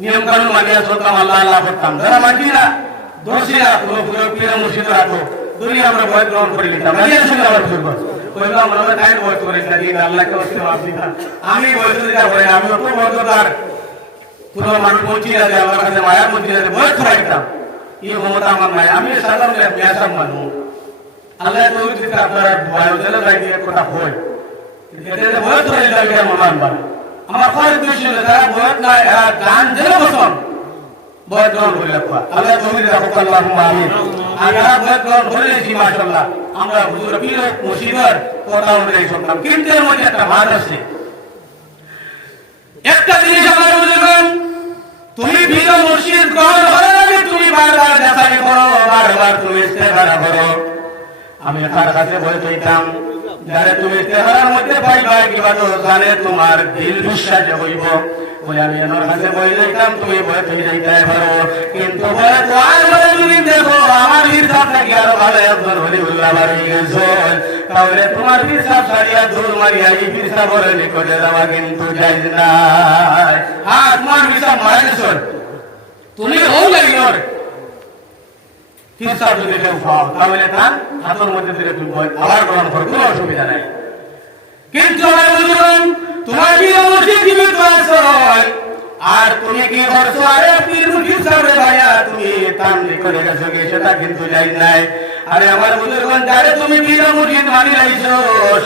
নিয়ম কানুন মানিয়া চলতাম আল্লাহ আল্লাহ করতাম যারা মানি না দোষীরা কোনো পীর মুর্শিদ রাখো দুনিয়া আমরা বই গ্রহণ করে নিতাম মানিয়া শুনে আবার করবো কইলাম আমরা টাইম বই করে দিই আল্লাহকে ওসিলা মাফ দিতাম আমি বলতে দিতে পারি আমি অত বড়দার কোন মানুষ পৌঁছে যাবে আমার কাছে মায়ার মধ্যে যাবে বই করাইতাম এই ক্ষমতা আমার নাই আমি সাধারণ মেয়াসাম মানুষ আল্লাহ তৌফিক দিতে আপনারা দোয়া জেলা যাই দিয়ে কথা হয় এতে বই করে যাবে মমান বার আমার খরচ দৃশ্য যারা বই নাই গান জেলা বসন বই গ্রহণ করে রাখবা আল্লাহ তৌফিক রাখুক আল্লাহুম্মা আমিন আর যারা বই গ্রহণ করে নিয়েছি মাশাআল্লাহ আমরা হুজুর পীর মুর্শিদের কথা অনুযায়ী শুনলাম কিন্তু এর মধ্যে একটা ভাগ আছে একটা জিনিস আমার বুঝবেন তুমি পীর মুর্শিদ গ্রহণ করার আগে তুমি বারবার যাচাই করো বারবার তুমি ইস্তেখারা করো আমি তার কাছে বলে চাইতাম যারা তুমি ইস্তেখারার মধ্যে পাইবা কিবা তো জানে তোমার দিল বিশ্বাসে হইব বলে আমি আমার কাছে বলে যাইতাম তুমি বলে তুমি যাইতে পারো কিন্তু বলে তো আর বলে তুমি দেখো আমার হিসাব নাকি আরো ভালো একজন ওলিউল্লাহ বাড়ি গেছো তাহলে তোমার হিসাব সারিয়া দূর মারিয়া এই হিসাবের নিকটে যাওয়া কিন্তু জায়েজ না হ্যাঁ তোমার হিসাব মারা গেছো তুমি হও লাগিও হিসাব যদি কেউ পাও তাহলে তার হাতের মধ্যে থেকে তুমি আবার গ্রহণ করো কোনো অসুবিধা নাই কিন্তু আমার বলুন তোমার পীর মুর্শিদ জীবিত আছে আর তুমি কি করছো আরে পীর মুর্শিদ সাহেব ভাইয়া তুমি তান্ত্রি করে গেছো কি সেটা কিন্তু জায়েজ নাই আরে আমার বুজুর্গণ যারে তুমি পীর মুর্শিদ মানি লাইছো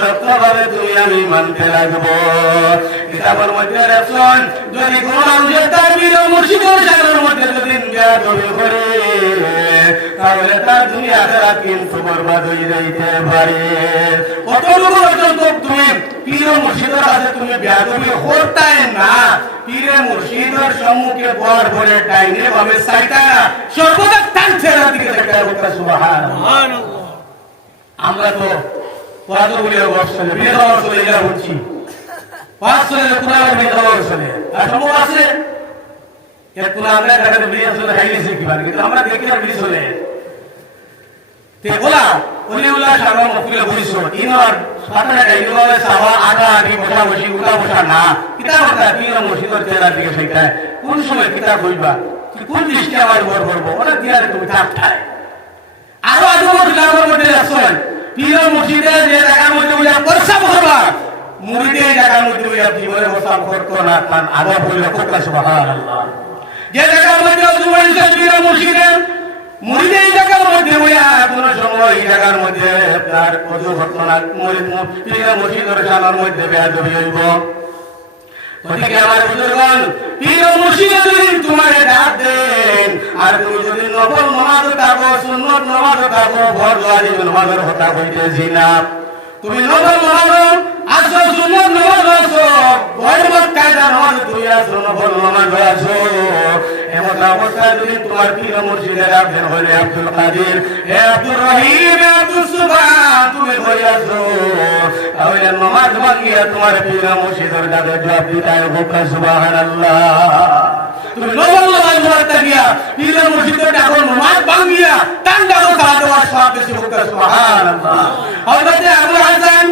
সত্যভাবে তুমি আমি মানতে লাগবো কিতাবের মধ্যে রাখুন যদি কোন মানুষের তার পীর মুর্শিদের সাগরের মধ্যে যদি বেয়াদবি করে তাহলে তার দুনিয়া আখিরাত কিন্তু বরবাদ হয়ে যাইতে পারে কতটুকু পর্যন্ত তুমি পীর মুর্শিদের কাছে তুমি বেয়াদবি করতাই না পীর মুর্শিদের সম্মুখে বর ভরে ডাইনে ভাবে চাইতা না সর্বদা টানছের দিকে দেখা করতে সুবহানাল্লাহ আমরা তো পরাজয় বলে বর্ষলে বিধবা বর্ষলে এরা হচ্ছি 500 কোরআন বিধবা বর্ষলে আর সম্ভব আছে এরপর আমরা কাছে বিয়ে আসলে খাইয়েছি কিভাবে কিন্তু আমরা দেখি না বিয়ে চলে তে বলা ওলিউল্লাহ সাহেব মফিলে বলিছো ইনর সাতটা ইনর সাওয়া আগা আগে বসা বসি উঠা বসা না কিতাব কথা পীর মুর্শিদের চেহারার দিকে সেইটা কোন সময় কিতাব হইবা কোন দৃষ্টি আমার বর করবো ওরা দিয়ারে তুমি চাপ ঠায় আরো আজমত লাভের মধ্যে আসছেন পীর মুর্শিদের যে জায়গার মধ্যে বইয়া পরসাব করবা মুরিদের জায়গার মধ্যে বইয়া জীবনে পরসাব করতো না তার আদব হইল কোথা সুবহানাল্লাহ যে জায়গার মধ্যে জুমাইছে পীর মুর্শিদের মুরিদ এই জায়গার মধ্যে বইয়া কোন সময় এই জায়গার মধ্যে তার কত ঘটনা মুরিদ পীর মুর্শিদের শানের মধ্যে বেয়াদবি হইব ওদিকে আমার বুজুর্গণ পীর মুর্শিদ যদি তোমারে ডাক দেন আর তুমি যদি নফল নামাজ থাকো সুন্নত নামাজ থাকো ফরজ ওয়াজিব নামাজের কথা কইতেছি না তুমি নফল নামাজ আসো সুন্নত নামাজ আসো বড় কায়দা নামাজ তুমি আসো নফল নামাজ আসো এমন অবস্থায় যদি তোমার পীর মুর্শিদের আব্দুল হলে আব্দুল কাদের হে আব্দুল রহিম হে আব্দুল সুবহান তুমি হয়ে আসো তাহলে নামাজ ভাঙিয়া তোমার পীর মুর্শিদের কাছে জবাব দিতে হবে সুবহানাল্লাহ তুমি পীরের মুর্শিদের ডাকর নমাজ ভাঙ্গিয়া টান ডাকর সালাত দেওয়ার সওয়াব বেশি হোক সুবহানাল্লাহ। হযরতে আবু হাসান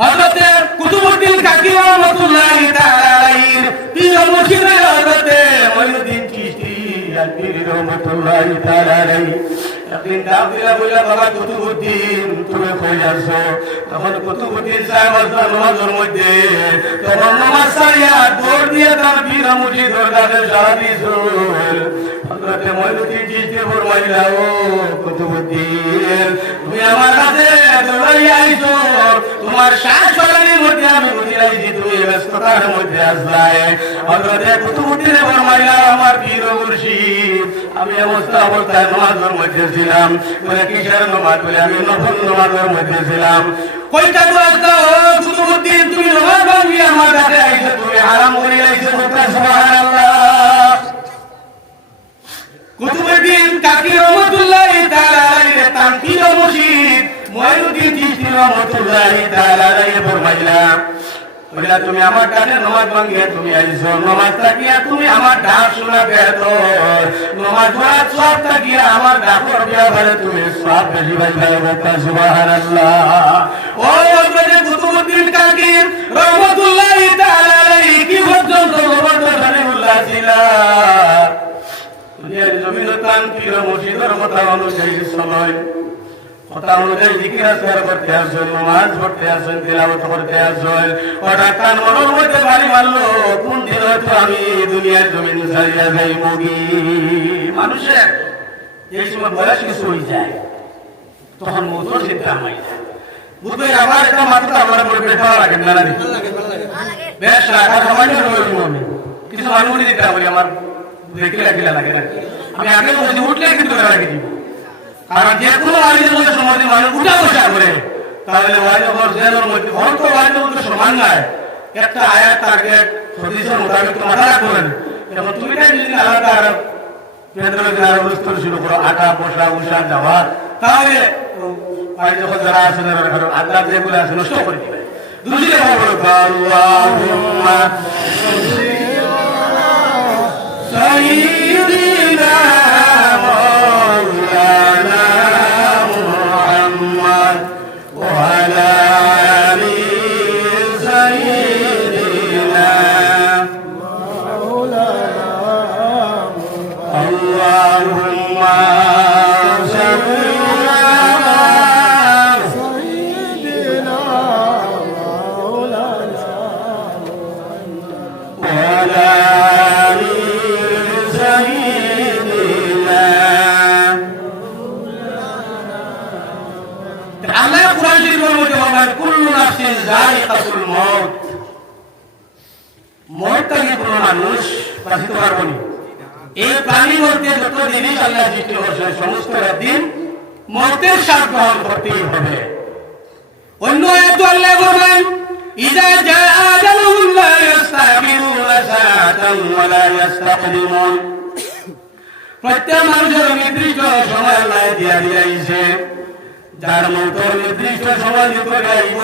হযরতে কুতুবউদ্দিন কাকি রহমাতুল্লাহি তাআলা আলাইহির পীরের মুর্শিদের হযরতে মঈনুদ্দিন চিশতি পীর রহমাতুল্লাহি তাআলা আলাইহি একদিন ডাক দিলা বললা বাবা কুতুবউদ্দিন তুমি কই যাচ্ছো? তখন কুতুবউদ্দিন সাহেব নামাজের মধ্যে তখন নামাজ সারিয়া দৌড় দিয়ে তার পীর মুর্শিদের ডাকে সাড়া দিয়েছো। হযরতে মঈনুদ্দিন চিশতি ফরমাইলা ও কুতুবউদ্দিন তুমি আমার কাছে দৌড়াইয়া আইছো, তোমার শ্বাস চলানোর মধ্যে আমি বুঝিলাইছি তুমি ব্যস্ততার মধ্যে আসলাই। হযরতে কুতুবউদ্দিন ফরমাইলা আমার পীর মুর্শিদ আমি অবস্থায় নামাজের মধ্যে ছিলাম। বলে কিসের নামাজ? বলে আমি নফল নামাজের মধ্যে ছিলাম। কয়টা দোয়াটা ও কুতুবউদ্দিন তুমি নামাজ ভাঙ্গি আমার কাছে আইছো, তুমি হারাম করে আইছো সুবহানাল্লাহ। কুতুবউদ্দিন কাকি রহমাতুল্লাহি তাআলা আলাইহি তার পীর মুর্শিদ মঈনুদ্দিন চিশতি রহমাতুল্লাহি তাআলা আলাইহি ফরমাইলা বলে তুমি আমার কাছে নামাজ ভাঙ্গিয়া তুমি আইছো, নামাজ থাকিয়া তুমি আমার ডাক শোনাবে তো নামাজ পড়া সব থাকিয়া আমার ডাকর ব্যাপারে তুমি সব বেশি পাইবে সুবহানাল্লাহ। ও হযরতে কুতুবউদ্দিন কাকি রহমাতুল্লাহি তাআলা আলাইহি কি পর্যন্ত রহমাতুল্লাহ ছিল দুনিয়ার জমিনতান পীর মুর্শিদের কথা অনুযায়ী চলয়, কথা অনুযায়ী জিকির আজকার করতে আসেন, নামাজ পড়তে আসেন, তিলাওয়াত করতে আসেন। হঠাৎ কান মনের মধ্যে বাড়ি মারলো কোন দিন হয়তো আমি দুনিয়ার জমিন ছাড়িয়া যাই মুগি। মানুষের এই সময় বয়স কিছু হয়ে যায় তখন মধুর চিন্তা হয়ে যায়, বুঝবে আমার একটা মাত্র আমার মনে ভালো লাগে না লাগে বেশ রাখা সবাই আমি কিছু মানুষ দিতে পারি আমার দেখলে লাগে না। আমি আগে বলছি উঠলে কিন্তু লাগে দিব, কারণ যে কোনো ওয়াইজের মধ্যে সমাজে মানুষ উঠা বসা করে তাহলে ওয়াইজের মধ্যে অন্ত ওয়াইজের মধ্যে সমান নয়। একটা আয়াত টার্গেট সদস্যের মোতাবেক তো মাথা রাখবেন, যেমন তুমি যদি আলাদা আর কেন্দ্র অনুষ্ঠান শুরু করো আটা বসা উষা যাওয়া, তাহলে যখন যারা আসেন আল্লাহ যেগুলো আছে নষ্ট করে দিবে। দুসরে সাইয়্যিদিনা মাওলানা মুহাম্মদ ওয়া আলা আলি সাইয়্যিদিনা মাওলানা আল্লাহুম্মা সাল্লি আলা সাইয়্যিদিনা মাওলানা ওয়া আলা মানুষ বাঁচিতে পারবো না। এই প্রাণীর মধ্যে যত জিনিস আল্লাহ সৃষ্টি করছে সমস্ত দিন মতের স্বাদ গ্রহণ করতেই হবে। অন্য আয়াতে আল্লাহ বলেন ইযা জাআ আজালুহুম লা ইস্তাখিরুনা সাআতান ওয়া লা ইস্তাকদিমুন। প্রত্যেক মানুষের নির্দিষ্ট সময় আল্লাহ দিয়া দিয়েছে, যার মতের নির্দিষ্ট সময় নিতে গাইব।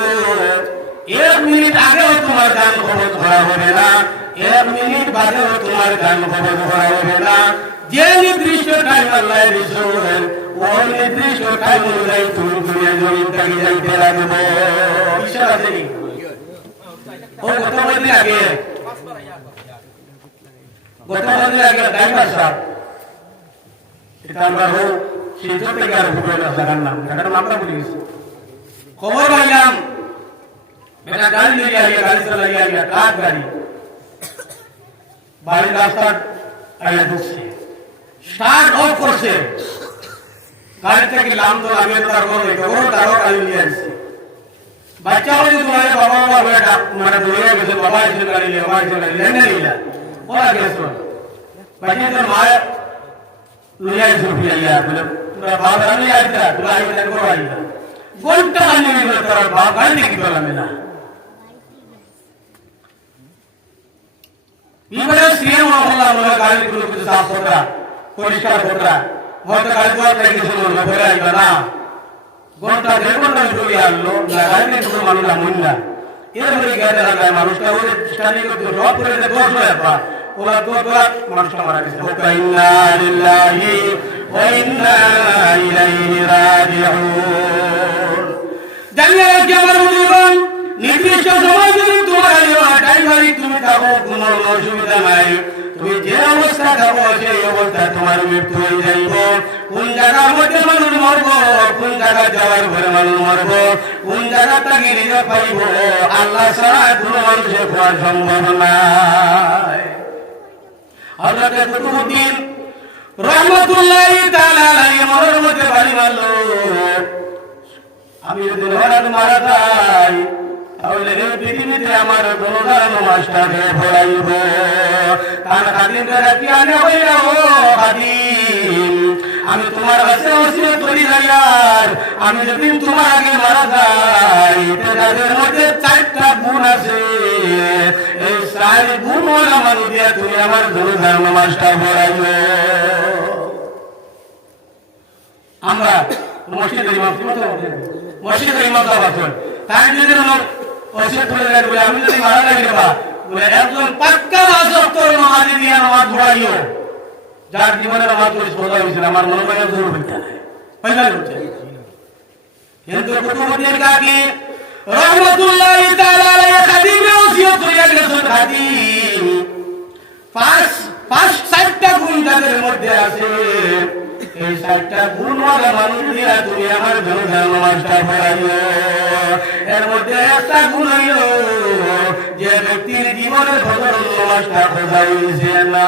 1 মিনিট আগেও তোমার গান খবর ধরা হবে না, 1 মিনিট বাদেও তোমার গান খবর ধরা হবে না। যে নির্দিষ্ট টাইম আল্লাহ দিয়েছেন ওই নির্দিষ্ট টাইম অনুযায়ী তুমি দুনিয়া জমিন থেকে যাইতে লাগবে। ঈশ্বর আছে কি? ও গতকাল আগে ড্রাইভার সাহেব এটা আমরা হোক শিলচর থেকে আর ভুলে জায়গার নাম নামটা বলে গেছি। খবর পাইলাম বেটা গাড়ি নিয়ে আইয়া গাড়ি চালাই আইয়া ট্রাক গাড়ি বাড়ির রাস্তা আইয়া ঢুকছে, স্টার্ট অফ করছে, গাড়ি থেকে লাম তো আমি তার করবে খবর তারও গাড়ি নিয়ে আসছে। বাচ্চা হলে তোমার বাবা বাবা বেটা মানে দৌড়ে গেছে, বাবা এসে গাড়ি নিয়ে বাবা এসে গাড়ি নিয়ে নিলা ওরা গেছে বাচ্চা তোর মা লইয়া এসে ফিরিয়া বলে তোরা বাবা গাড়ি আইতা তোরা আইতা করো আইতা ঘন্টা গাড়ি নিয়ে তোরা বাবা গাড়ি দেখি পেলাম না। ইবারে সিএম মহল্লা আমরা গাড়ি গুলো কিছু সাফ করা পরিষ্কার করা হয়তো গাড়ি ধোয়া থেকে কিছু না ফেলে আইবা না ঘন্টা 1.5 ঘন্টা ধরে আনলো লাগাই নিয়ে কোনো মানুষ আমন না। এর মধ্যে গেলে লাগায় মানুষটা ওই স্ট্যান্ডিং করতে সব করে 10 টাকা ওরা দোয়া মানুষটা মারা গেছে ইন্না লিল্লাহি ওয়া ইন্না ইলাইহি রাজিউন জানিয়ে রাখি আমার বন্ধুগণ নির্দিষ্ট সময় যদি তোমার টাইমারি তুমি থাকো কোনো অসুবিধা নাই তুমি যে অবস্থা থাকো সেই অবস্থা তোমার মৃত্যু হয়ে যাইব কোন জায়গার মধ্যে মানুষ মরব কোন জায়গা যাওয়ার ঘরে মানুষ মরব কোন জায়গাটা গিয়ে পাইব আল্লাহ ছাড়া কোনো মানুষের পাওয়া সম্ভব নাই হযরত কুতুবউদ্দিন রাহমাতুল্লাহি তাআলা আলাইহি মনের মধ্যে বাড়ি মারলো আমি যদি হঠাৎ মারা যাই তাহলে এই পৃথিবীতে আমার দোনোদার নমাজটাকে ভরাইব তার খাদিম রাখি আনে হইয়া ও খাদিম আমি তোমার কাছে ওসিয়ত করি যাইয়ার আমি যদি তোমার আগে মারা যাই তাদের মধ্যে 4টা গুণ আছে এই 4 গুণ আমার দিয়া তুমি আমার দোনোদার নমাজটা ভরাইব আমরা মসজিদের ইমাম মসজিদের ইমাম সাহেব আছেন তাই যদি ওসিয়ত করে দেন বলে আমি যদি মারা যাই বাবা বলে একজন পাক্কা ওয়াক্তের নামাজি দিয়া নামাজ পড়াইও যার জীবনে নামাজ পড়ে সোজা হয়েছিল আমার মনে হয় জোর হইতে না পয়সা হচ্ছে কিন্তু কুতুবউদ্দিন কাকি রাহমাতুল্লাহি তাআলা আলাইহি খাদিমে ওসিয়ত করে গেছেন খাদিম পাঁচ 4টা গুণ তাদের মধ্যে আছে এই 4টা গুণ ওয়ালা মানুষ দিয়া তুমি আমার জন্য নামাজটা পড়াইও এর মধ্যে একটা গুণ হইল যে ব্যক্তির জীবনের ফজর নামাজটা পড়া হইছে না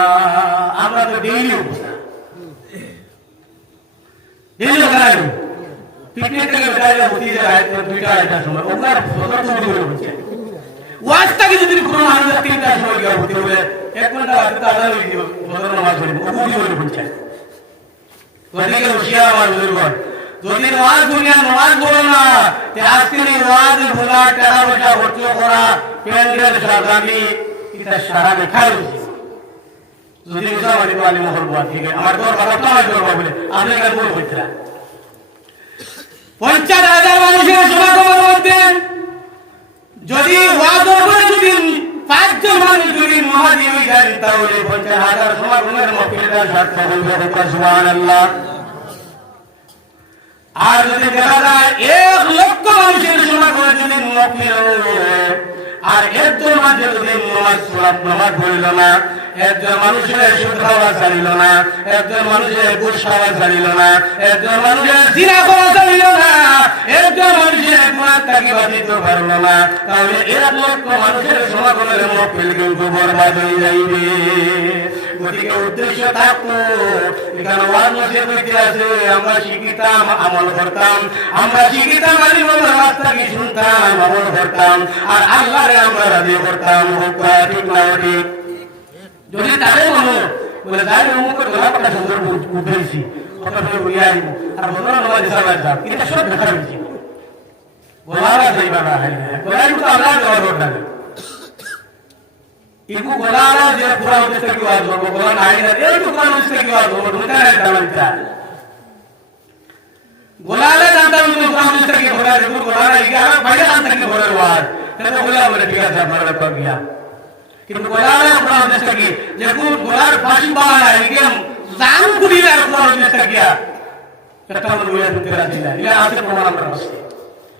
আমরা তো ডেইলি করাই পিকনিক থেকে বেড়াইলে হতে যায় 2টা সময় ওনার ফজর ছুটি হয়ে গেছে ওয়াজটাকে যদি কোনো মানুষ 3টার সময় গিয়ে হতে বলে 1 ঘন্টা আগে তো আলাদা হয়ে গেল ফজর নামাজ পড়ি ওগুলি হয়ে গেছে ওদিকে বসিয়া আমার বুজুর্গণ যদি ওয়াজ দুনিয়া নামাজ পড়ো না তে আজকে এই ওয়াজ ভোলা টাকা পয়সা খরচ করা প্যান্ডেল সাজানি এটা সারা দেখাই যদি মুসাফারি ওয়ালি মহল বাদ ঠিক আছে আমার তোর বাবা তো আমার করব বলে আপনি কাজ বল কইতরা 50,000 মানুষের সমাগমের মধ্যে যদি ওয়াজ হবে যদি 5 জন মানুষ যদি নামাজি হয়ে যায় তাহলে 50,000 সমাগমের মফিলটা সার্থক হবে সুবহানাল্লাহ আর যদি দেখা যায় 1 লক্ষ মানুষের সমাগমে যদি মফিল আর একজন মানুষ যদি নামাজ পড়িল না একজন মানুষের সুদ খাওয়া ছাড়িল না একজন মানুষের ঘুষ খাওয়া ছাড়িল না একজন মানুষের জিনা খাওয়া ছাড়িল না একজন মানুষের গুনাহ থেকে বাঁচিতে পারল না তাহলে 1 লক্ষ মানুষের সমাগমের মফিল কিন্তু বরবাদ হয়ে যাইবে গতিকে উদ্দেশ্য থাকতো এখানে ওয়াজ নসিহত হইতে আছে আমরা শিখিতাম আমল করতাম আমরা শিখিতাম আলিমের রাস্তাকে শুনতাম আমল করতাম আর আল্লাহরে আমরা রাজি করতাম ঠিক না ঠিক যদি তাদের মনে বলে যাই অমুকের গলা কথা সুন্দর উঠেছি কথা শুনে বলে আইব আর বলো নামাজ সালাত দাও এটা সব দেখা হয়েছে গলারা যাইবা না গলাই তো আল্লাহ দেওয়ার করতে ইকু গলারা যে পুরা উদ্দেশ্য কি ওয়াজ করবো গলা নাই না এই তো পুরা উদ্দেশ্য কি ওয়াজ করবো তুমি জানেন তামান্তা গলারা জানতাম তুমি পুরা উদ্দেশ্য কি গলা রে গলারা ইয়া বাইরে জানতাম কি গলার ওয়াজ তাহলে বলে বলে ঠিক আছে আপনারা কর গিয়া কিন্তু গলারা পুরা উদ্দেশ্য কি যে গলার ফাঁসি পাওয়া না একে জান কুড়িলে আর পুরা উদ্দেশ্য কিয়া একটা আমরা বলে দিতে রাজি না এটা আছে প্রমাণ আমরা আছে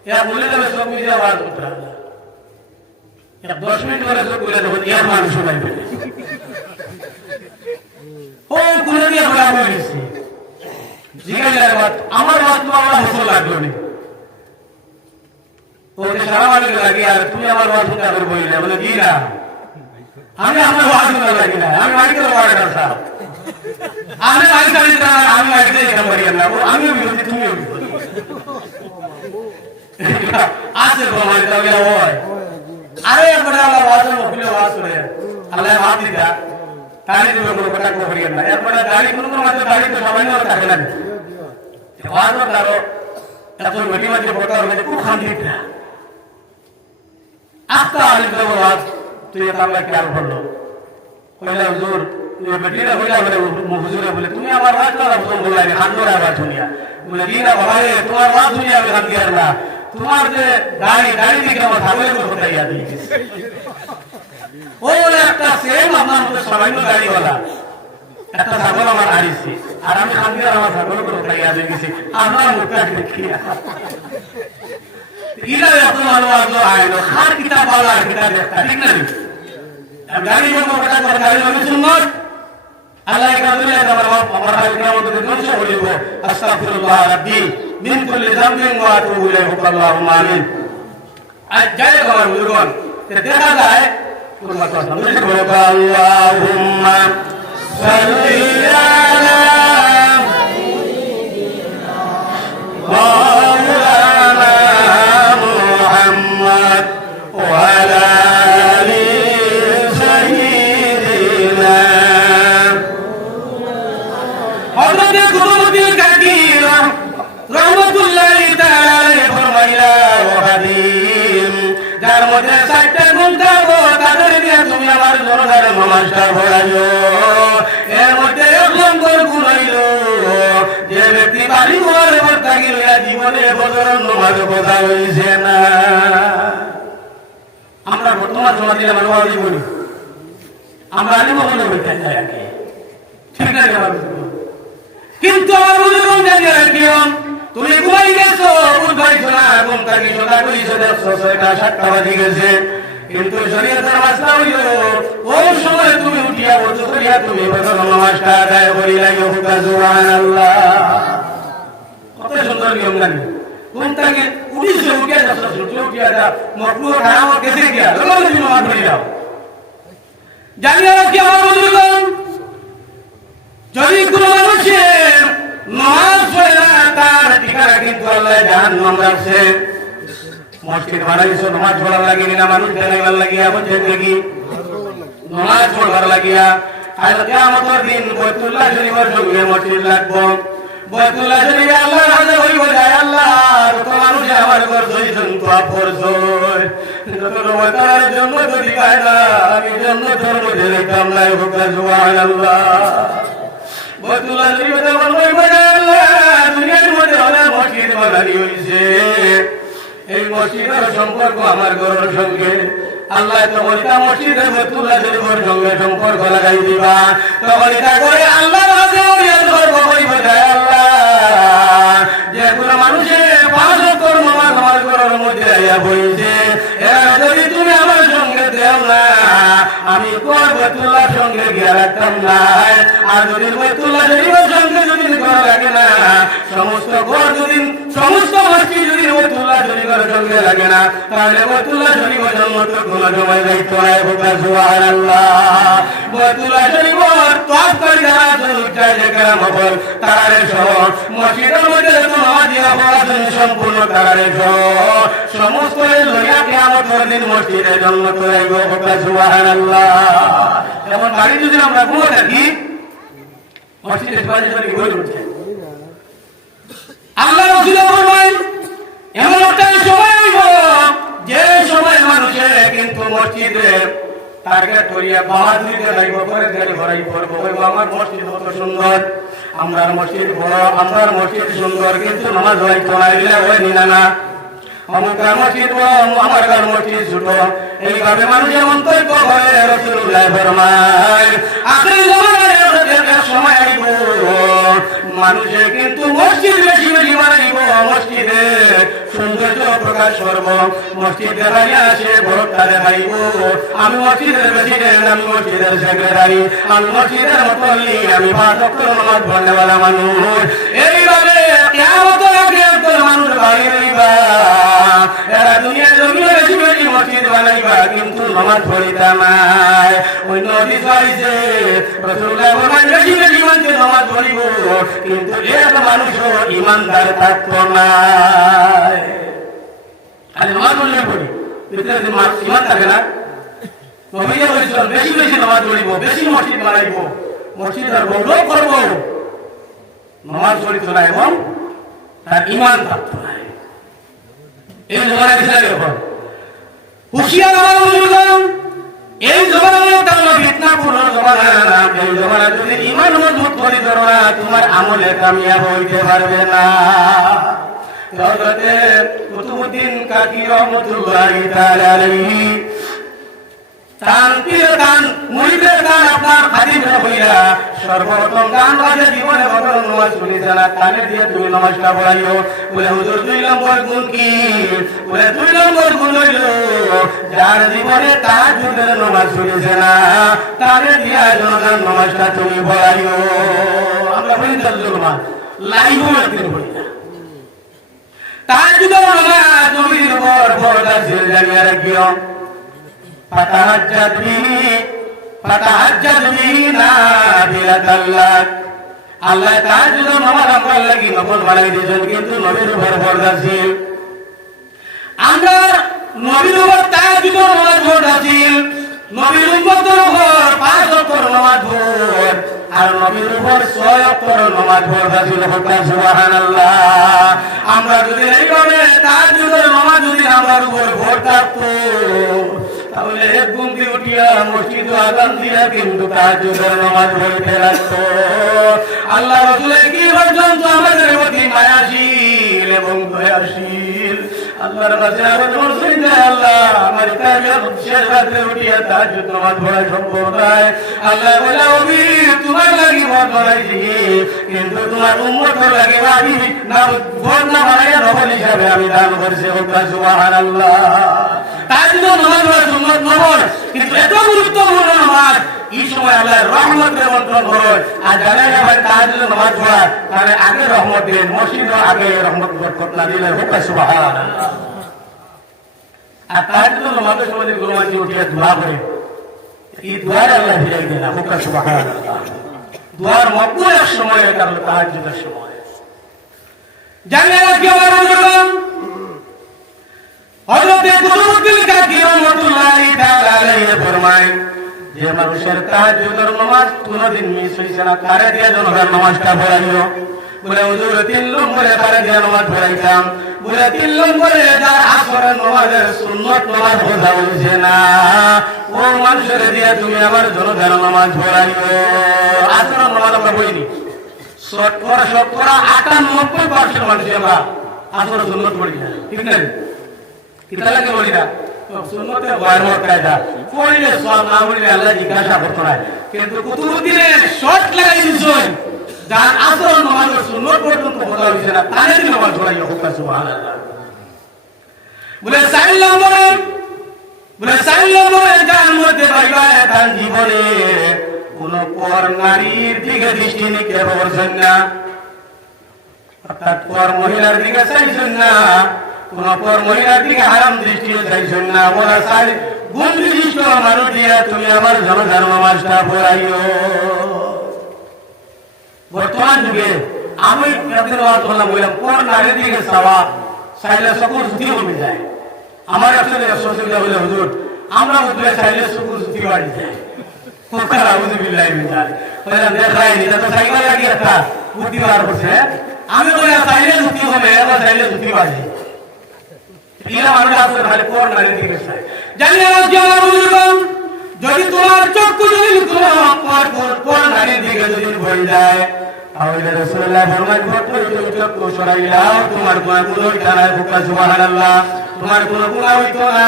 এরা বলে দেবে সব মিলে আওয়াজ করতে হবে 10 মিনিট ধরে সব বলে দেবো এর মানুষ নাই বলে ও কোন দিয়ে বলা বলেছি জিজ্ঞাসা আমার বাত তো আমার ভালো লাগলো না ওকে সারা মানে লাগে আর তুমি আমার বাত শুনতে করে বললে বলে কি না আমি আমার বাত শুনতে লাগি না আমি মাইকে ওয়ার্ড করতাম আমি মাইকে দিতে আমি মাইকে দিতে পারি না আমিও বিরোধী তুমিও বিরোধী আছে প্রমাণ তাহলে হয় আরে বড় আল্লাহ ওয়াজ মফিলে ওয়াজ করে আল্লাহ মাফ দিতা তাই তুমি কোনো কথা করিয়েন না এরপরে দাড়ি কোনো মাত্র দাড়ি তো সবাই না থাকে না ওয়াজ করো এত মেটি মাঝে বড় হবে খুব শান্তি না আস্তা আলিম ওয়াজ তুই তাহলে খেয়াল করলো কইলা হুজুর ये बेटीरा होइला বলে হুজুরে বলে তুমি আমার ওয়াজ করা হুজুর বললাই খানদরা আওয়াজ শুনিয়া বলে দিনা ভাই তোমার ওয়াজ শুনিয়া আমি খান দিয়ার না তোমার যে দাড়ি দিকে আমার ভালো করে হতাইয়া দিয়েছে ওই বলে একটা সেম আপনার মতো সামান্য গাড়িওয়ালা একটা ছাগল আমার হারিয়েছে, আর আমি শান্তি আমার ছাগল করে খাইয়া দিয়ে গেছি আপনার মুখটা দেখিয়া। ইরা এত ভালো আসলো আইলো খার কিতাব পালা আর কিতাব দেখা ঠিক না? গাড়ি যখন কথা করে গাড়ি আমি সুন্নত আল্লাহ কাদুলে আমার কিয়ামত দিন নশা বলিব আস্তাগফিরুল্লাহ রাব্বি মিন কুল্লি যামবিন ওয়া আতুবু ইলাইহি আল্লাহুম্মা আমিন। আজ যায় আমার বুজুর্গন দেখা যায় কুরমা তো আল্লাহুম্মা সাল্লি আলা মাওলানা মুহাম্মদ ওয়া আলা আলি সাইয়্যিদিনা হযরত কুতুবুদ্দিন কাকির রাহমাতুল্লাহি তাআলা আলাইহি ফরমাইলা ও হাদিম যার মধ্যে 60টা গুণ থাকো তাদের দিয়ে তুমি আমার দরবারে নমস্কার পড়াইও। এর মধ্যে এক নম্বর গুণ হইল যে ব্যক্তি বাড়ি ঘরে থাকি জীবনে বছরের নমাজ কথা হইছে না। আমরা বর্তমান সমাজে আমার বাড়ি বলি আমরা আলিম মনে বলতে চাই আগে ঠিক না? কিন্তু আমার বুঝলাম জানিয়ে রাখিও তুমি ঘুমাই গেছো উঠবাইছো না ঘুম থাকি সদা করিছো দেখছো 6টা 7টা বাজে গেছে, কিন্তু শরীয়তের মাসলা হইল ওই সময় তুমি উঠিয়া বলছো করিয়া তুমি বছর নমাজটা আদায় করিলাই সুবহানাল্লাহ। কত সুন্দর নিয়ম জানি ঘুম থেকে উঠিছো উঠিয়া যাচ্ছ উঠিয়া যা মকরুহ হারাম গেছে গিয়া তুমি নমাজ পড়ি যাও। জানিয়ে রাখি আমার বুঝলাম যদি কোনো মানুষের নামাজ পড়ে না তার ঠিকানা কিন্তু আল্লাহ জাহান্নাম রাখছে। মসজিদ বানাইছো নামাজ পড়ার লাগি না মানুষ জানাইবার লাগিয়া বলছেন নাকি নামাজ পড়বার লাগিয়া। আর কিয়ামতের দিন বাইতুল্লাহ শরীফের সঙ্গে মসজিদ লাগবো। বাইতুল্লাহ শরীফে আল্লাহর হাজির হইব যায় আল্লাহ কত মানুষ আমার ঘর ধইছেন তো পড়ছয় যত রকম তার জন্য যদি পায় না আমি জান্নাতের মধ্যে যাইতাম না সুবহানাল্লাহ। বাইতুল্লাহ শরীফে বলবো আল্লাহ দুনিয়ার মধ্যে অনেক মসজিদ বানানি হইছে, এই মসজিদের সম্পর্ক আমার ঘরের সঙ্গে আল্লাহ তখন এটা মসজিদের বাইতুল্লাহ শরীফের সঙ্গে সম্পর্ক লাগাই দিবা। তখন এটা করে আল্লাহর কাছে গর্ব করিব যায় আল্লাহ যে কোনো মানুষের 5 ওয়াক্ত নামাজ আমার ঘরের মধ্যে আইয়া বইছে এরা যদি তুমি আমার সঙ্গে দেও না আমি কোন বাইতুল্লাহর সঙ্গে গিয়া রাখতাম না। আর যদি বাইতুল্লাহ শরীফের সঙ্গে যদি ঘর লাগে না সমস্ত ঘর যদি সমস্ত মসজিদ যদি বাইতুল্লাহ শরীফের সঙ্গে লাগে না তাহলে বাইতুল্লাহ শরীফের জন্য তো কোনো সময় যাইতো না। সুবহানাল্লাহ। বাইতুল্লাহ শরীফের তওয়াফ করে যারা উঠায় যেখানে মহল তারারে সহ মসজিদের মধ্যে যত নামাজিরা পড়াছেন সম্পূর্ণ তারারে সহ সমস্ত লইয়া কিয়ামতের দিন মসজিদের জন্য তো আইব। সুবহানাল্লাহ। যেমন বাড়ি যদি আমরা ঘুমো থাকি মসজিদের বাড়ি বাড়ি ঘুরে উঠছে আল্লাহ রাসূল ফরমায় এমন একটা সময় হইব যে সময় মানুষে কিন্তু মসজিদের টার্গেট করিয়া বাহাদুরিতে যাইব করে গাড়ি ভরাই পড়বো আমার মসজিদ কত সুন্দর আমরা মসজিদ বড় আমার মসজিদ সুন্দর কিন্তু নামাজ হইতো না এগুলা হয়নি না আমার মসজিদ বড় আমার মসজিদ ছোট এইভাবে মানুষের মন্তব্য করে রাসূলুল্লাহ ফরমায় আখির জামানায় সময় আইব মানুষে কিন্তু মসজিদ বেশি বেশি বানাইব মসজিদে সৌন্দর্য প্রকাশ করব মসজিদে বাড়ি আসে বড়টা দেখাইব আমি মসজিদের প্রেসিডেন্ট আমি মসজিদের সেক্রেটারি আমি মসজিদের মুসল্লি আমি 5 ওয়াক্ত নামাজ পড়নেওয়ালা মানুষ। এইভাবে কিয়ামতের আগে একদল মানুষ বাইরে রইবা এরা দুনিয়া জমিনে বেশি বেশি মসজিদ বানাইবা কিন্তু নামাজ পড়িতা নাই। অন্য হাদিস আইছে রাসূলুল্লাহ ফরমায় বেশি বেশি মানুষ নামাজ পড়িব কিন্তু এক মানুষও ইমানদার থাকতো না। খালি নামাজ পড়লে পড়ি ভিতরে ইমান থাকে না। নবীজি বলেছেন বেশি বেশি নামাজ পড়িব বেশি মসজিদ বানাইব মসজিদের গৌরব করব নামাজ পড়িত না এবং তার ইমান থাকতো না। এই জমানা দিশা এরকম হুঁশিয়ার হওয়া বুঝলাম এই জমানা ফিতনাপূর্ণ জমানা। এই জমানা যদি ইমান মজবুত করে ধরো না তোমার আমলে কামিয়াব হইতে পারবে না। হযরত কুতুবউদ্দিন কাকি রহমাতুল্লাহি তাআলা আলাইহি শান্তির গান মুরিদের গান আপনার খাদিমরা হইয়া সর্বপ্রথম গান বাজে জীবনে বদল নামাজ শুনিছে না কানে দিয়ে তুমি নামাজটা পড়াইও বলে হুজুর 2 নম্বর গুণ কি বলে 2 নম্বর গুণ হইল যার জীবনে তাহাজ্জুদের নামাজ শুনিছে না কানে দিয়ে জনগণ নামাজটা তুমি পড়াইও আমরা বলি তাজ্জুলমান লাইভও একদিন বলি না তাহাজ্জুদের নামাজ নবীর উপর পর্দা ছিল জানিয়ে রাখিও فتهجد به نافلة لك আল্লাহ তাহাজ্জুদের নামাজ আমার লাগি নফল বানাই দিয়েছেন কিন্তু নবীর উপর পর্দা ছিল আমরা নবীর উপর তাহাজ্জুদের নামাজ পড়া ছিল নবীর উম্মতের উপর 5 ওয়াক্ত নামাজ পড় আর নবীর উপর 6 ওয়াক্ত নামাজ পড়া ছিল সুবহানাল্লাহ আমরা যদি এইভাবে তাহাজ্জুদের নামাজ যদি আমার উপর ভর থাকতো তাহলে এক ঘুম দিয়ে উঠিয়া মসজিদ আযান দিয়া কিন্তু তাহাজ্জুদের নামাজ পড়তে লাগতো আল্লাহ রাসূলের কি পর্যন্ত আমাদের প্রতি মায়াশীল এবং দয়াশীল আল্লাহর কাছে আবেদন করি আল্লাহ আমার কাজে শেষ রাতে উঠিয়া তাহাজ্জুদ নামাজ পড়া সম্ভব নয় আল্লাহ বলে নবী তোমার লাগি মত বানাইছি কিন্তু তোমার উম্মতের লাগি আমি না ভোট না বানাইয়া নফল হিসাবে আমি দান করছি সুবহানাল্লাহ তাহাজ্জুদ নামাজ পড়া সুন্নাত নফল কিন্তু এত গুরুত্বপূর্ণ নামাজ এই সময় আল্লাহর রহমতের মন্ত্রণ করুন আর জানা যাবে তাহাজ্জুদ নামাজ পড়া তাহলে আগে রহমত দিন মসজিদে আগে রহমত বরকত না দিলে সুবহানাল্লাহ আর তাহাজ্জুদ নামাজের সময় যে গুরুমান উঠিয়া দোয়া করে এই দোয়ার আল্লাহ ফিরাই দেন সুবহানাল্লাহ দোয়ার মকবুলের সময় এটা হলো তাহাজ্জুদের সময় জানা কি আমার বন্ধুগণ হযরত কুতুবুদ্দিন কাকি রাহমাতুল্লাহি তাআলা আলাইহি ফরমায় যে মানুষের তাহাজ্জুদের নামাজ কোনদিন মিস হইছে না তারে দিয়ে জনগণ নামাজটা পড়াইও বলে হুজুর 3 নম্বরে তারে দিয়ে নামাজ পড়াইতাম বলে 3 নম্বরে যার আসরের নামাজের সুন্নাত নামাজ পড়া হইছে না ও মানুষের দিয়ে তুমি আমার জনগণ নামাজ পড়াইও আসরের নামাজ আমরা পড়িনি শতকরা 98% মানুষ আমরা আসরের সুন্নাত পড়ি না ঠিক না কিতা লাগে বলি না সুন্নতে গয়রমত কায়দা পড়িলে সব না পড়িলে আল্লাহ জিজ্ঞাসা করতে না কিন্তু কুতুবুদ্দিনের শর্ট লাগাই দিছেন যার আসর নামাজ সুন্নত পর্যন্ত বলা হইছে না তারে দিন নামাজ পড়াইয়া হোক সুবহানাল্লাহ বলে 4 নম্বরে যার মধ্যে পাইবা তার জীবনে কোন পর নারীর দিকে দৃষ্টি নিক্ষেপ করছেন না অর্থাৎ পর মহিলার দিকে চাইছেন না কোন পর মহিলার দিকে হারাম দৃষ্টি চাইছেন না ওরা চাই গুণ বিশিষ্ট মানুষ দিয়া তুমি আমার জনগণ নামাজটা পড়াইও বর্তমান যুগে আমি একদিন বললাম পর নারীর দিকে চাওয়া চাইলে সকল ছুটি কমে যায় আমার আসলে অসুবিধা হলে হুজুর আমরা উঠলে চাইলে সকল ছুটি বাড়ি যায় আমি বলে চাইলে ছুটি হবে চাইলে ছুটি বাড়ি যদি তোমার চক্ষু যদি নারীর দিকে যদি ভরে যায় তাহলে রাসূলুল্লাহ ফরমায় চক্ষু সরাইলাও তোমার কোনো জানায় বুকা সুবহানাল্লাহ তোমার কোনো গুনাহ হইতো না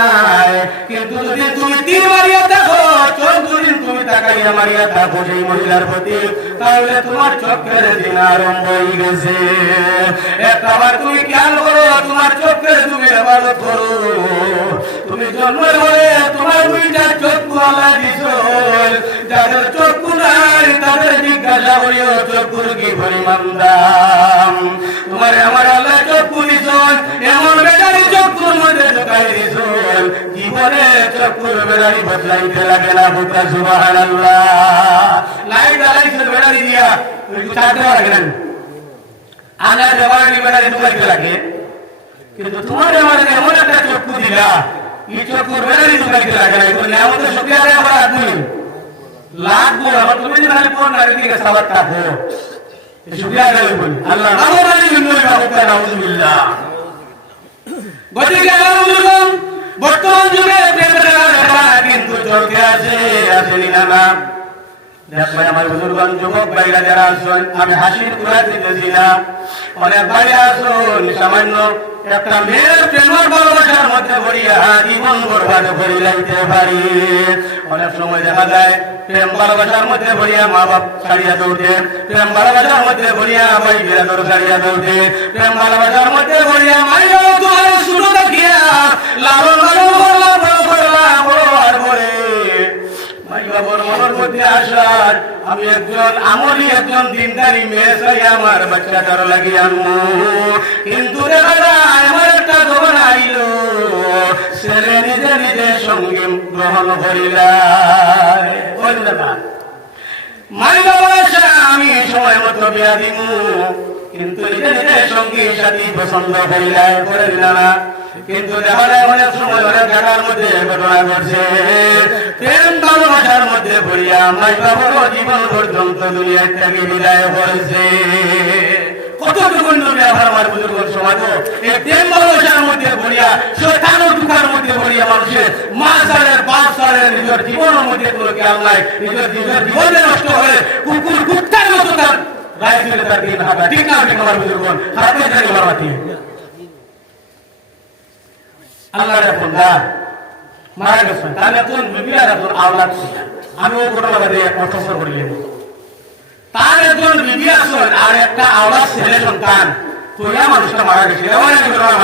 কিন্তু যদি তুমি 3 মারিয়া দেখো চোখ যদি তুমি তাকাইয়া মারিয়া দেখো সেই মহিলার প্রতি তাহলে তোমার চোখের দিন আরম্ভ হয়ে গেছে একবার তুমি খেয়াল করো তোমার চোখের তুমি ইবাদত করো তুমি জন্মের পরে তোমার দুইটা চক্ষু আল্লাহ দিছো যাদের চক্ষু নাই তাদের জিজ্ঞাসা করিও চক্ষুর কি পরিমাণ দাম তোমার আমার আল্লাহ চক্ষু দিছেন এমন বেচারি চক্ষুর মধ্যে ঢুকাই দিছেন জীবনে চক্ষুর বেড়ারি বদলাইতে লাগে না বুকা সুবহানাল্লাহ লাইট জ্বালাইছে বেড়ারি দিয়া একটু চাটতে লাগেন আনা দেওয়ারি বেড়ারি ঢুকাইতে লাগে কিন্তু তোমার আমার এমন একটা চক্ষু দিলা এই চক্ষুর বেড়ারি ঢুকাইতে লাগে না এগুলো আমাদের শুক্রিয়া আমরা আদমি লাগবো আমার তুমি যদি খালি কোন নারী দিকে সালাত কাটো শুকরিয়া আদায় করি আল্লাহ আমাদের জন্য বাবা নাউজুবিল্লাহ গতিকে আলহামদুলিল্লাহ বর্তমান যুগে প্রেমের খেলা কিন্তু চলতে আছে আসেনি না দেখ ভাই আমার বুজুর্গন যুবক ভাইরা যারা আছেন, আমি হাসির কুড়া দিতেছি না, অনেক ভাই আছেন সামান্য একটা মেয়ের প্রেমের ভালোবাসার মধ্যে পড়িয়া জীবন বরবাদ করে যাইতে পারি। অনেক সময় দেখা যায় প্রেম ভালোবাসার মধ্যে পড়িয়া মা বাপ ছাড়িয়া দৌড়ে, প্রেম ভালোবাসার মধ্যে পড়িয়া ভাই বিরাদর ছাড়িয়া দৌড়ে, প্রেম ভালোবাসার মধ্যে পড়িয়া মাইয়া তোমার শুরু দেখিয়া লালন লালন করলা বড় করলা বড় আর বলে মাই বাবার মনের মধ্যে আসার আমি আমরই একজন দিনদারি মেয়ে চাই আমার বাচ্চাটার লাগিয়ে আনবো, কিন্তু দেখা যায় আমার একটা জবান আইল ছেলে নিজে নিজে সঙ্গে গ্রহণ করিলাম। মাই বাবার আশা আমি সময় মতো বিয়া দিব, কিন্তু নিজে নিজে সঙ্গী সাথী পছন্দ করে দিল না। কিন্তু দেখা যায় অনেক সময় অনেক জায়গার মধ্যে ঘটনা ঘটছে, প্রেম ভালোবাসার মধ্যে পড়িয়া মাই বাবার জীবন পর্যন্ত দুনিয়া থেকে বিদায় করেছে। কতটুকু ব্যবহার আমার বুজুর্গ সমাজ এই প্রেম ভালোবাসার মধ্যে পড়িয়া শয়তানের দুঃখের মধ্যে পড়িয়া মানুষের মা সারের বাপ সারের নিজের জীবনের মধ্যে কোনো খেয়াল নাই, নিজের জীবনে নষ্ট হয়ে কুকুর কুত্তার মতো তার রায় ফেলে তার দিন হাঁটা। ঠিক না ঠিক আমার বুজুর্গ হাতে জানি মারামাতি আল্লাহ রাখুন না মারা গেছেন তার নতুন বিবিরা নতুন আওলাদ ছিল। আমি ও ঘটনা অর্থসর করিলেন তার একজন বিবি আসেন আর একটা আওলাদ ছেলে সন্তান তুইয়া মানুষটা মারা গেছে। এমন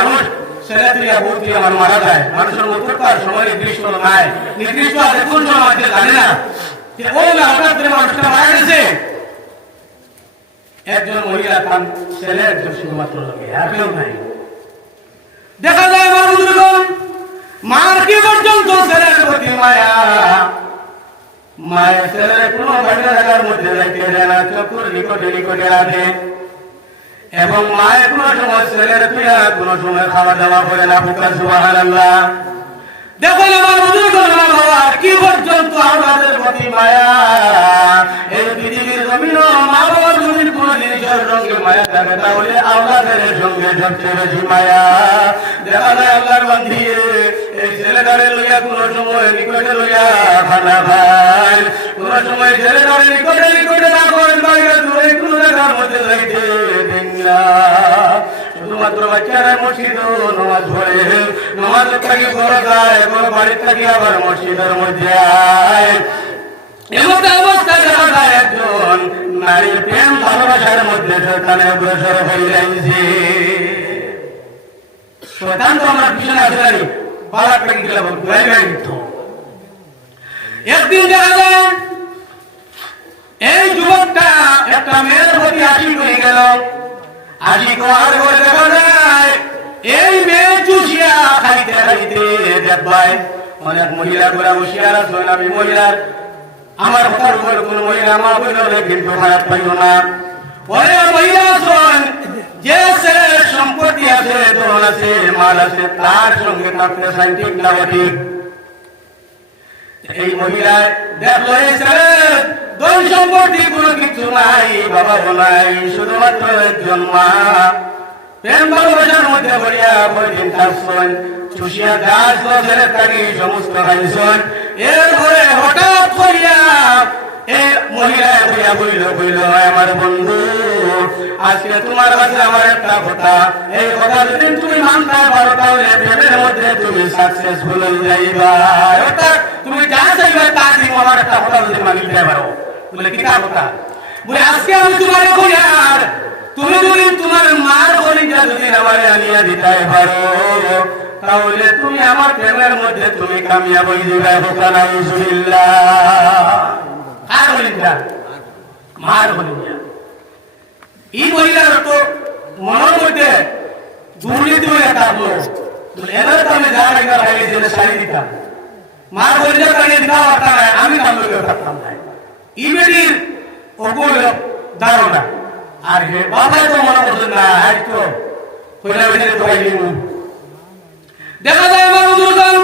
মানুষ ছেলে তুইয়া বউ তুইয়া মানুষ মারা যায়, মানুষের মধ্যে তো আর সময় নির্দিষ্ট নাই, নির্দিষ্ট আছে কোন সময় আছে জানে না। ওই হঠাৎ করে মানুষটা মারা গেছে, একজন মহিলা তার ছেলে একজন শুধুমাত্র লোকে আর কেউ নাই। দেখা যায় মানুষজন মার কি পর্যন্ত ছেলের প্রতি মায়া, মায়ের ছেলের কোনো বাইরে জায়গার মধ্যে যাইতে দেয় না, চকুর নিকটে নিকটে রাখে এবং মায়ের কোনো সময় ছেলের পিয়া কোনো সময় খাওয়া দাওয়া করে না। বুকা সুবহানাল্লাহ। দেখো আমার বুজুর্গণ বাবা কি পর্যন্ত আমাদের প্রতি মায়া, এই পৃথিবীর জমিন মা বাবার জমিন কোন জিনিসের সঙ্গে মায়া থাকে তাহলে আওলাদের সঙ্গে সবচেয়ে বেশি মায়া। দেখা যায় আল্লাহর বান্দি এই ছেলেটারে লইয়া কোন সময় নিকটে লইয়া খানা খায়, কোন সময় ছেলেটারে নিকটে নিকটে না করেন বাইরে দূরে কোন জায়গার মধ্যে যাইতে দেন না। শুধুমাত্র বাচ্চারা মসজিদ নামাজ পড়ে, নামাজ থাকি ঘরে যায়, কোনো বাড়ির থাকি আবার মসজিদের মধ্যে আয়। এমন অবস্থা দেখা যায় একজন নারীর প্রেম ভালোবাসার মধ্যে শয়তানে অগ্রসর হয়ে যাইছে। শয়তান তো আমরা পিছনে আসে বালাকটা কি গেলাম একদিন দেখা যায় এই যুবকটা একটা মেয়ের প্রতি আশিক হয়ে গেল। আশিক হওয়ার পরে দেখা যায় এই মেয়ে চুষিয়া খাইতে খাইতে দেখবাই অনেক মহিলা করে হুঁশিয়ার আছেন। আমি মহিলার আমার ঘর ঘর কোন মহিলা আমার বললে কিন্তু খারাপ পাইল না। পরে মহিলা আছেন যে ছেলের সম্পত্তি আছে, ধন আছে, মাল আছে, তার সঙ্গে থাকতে চাই, ঠিক না ঠিক? এই মহিলা দেখলো এই ছেলের ধন সম্পত্তি কোনো কিছু নাই, বাবা নাই, শুধুমাত্র একজন মা। প্রেম ভালোবাসার মধ্যে পড়িয়া কয়েকদিন থাকছেন, চুষিয়া গাছ ছেলে থাকি সমস্ত খাইছেন। এরপরে হঠাৎ করিয়া এই মহিলা বইয়া বইল আমার বন্ধু আজকে তোমার কাছে আমার একটা কথা, এই কথা যদি তুমি মানতে পারো তাহলে প্রেমের মধ্যে তুমি সাকসেসফুল হয়ে যাইবা। অর্থাৎ তুমি যা চাইবে তা দিব, আমার একটা কথা যদি মানিতে পারো। বলে কি কথা? বলে আজকে আমি তোমার কইয়ার তুমি যদি তোমার মার কলিজা যদি আমারে আনিয়া দিতে পারো তাহলে তুমি আমার প্রেমের মধ্যে তুমি কামিয়াব হয়ে যাবে। হোকানা ইনশাআল্লাহ। আর কলিজা মার কলিজা এই মহিলার তো মনের মধ্যে দুর্নীতি হয়ে থাকলো। এবার তো আমি যা টাকা খাইয়ে দিলে শাড়ি দিতাম, মার কলিজা কানিয়ে দিতাম, আমি কাম করে থাকতাম না। এই বেটির অপর ধারণা আর বাবাই তো মনে করছেন না, তো দেখা যায় মানুষজন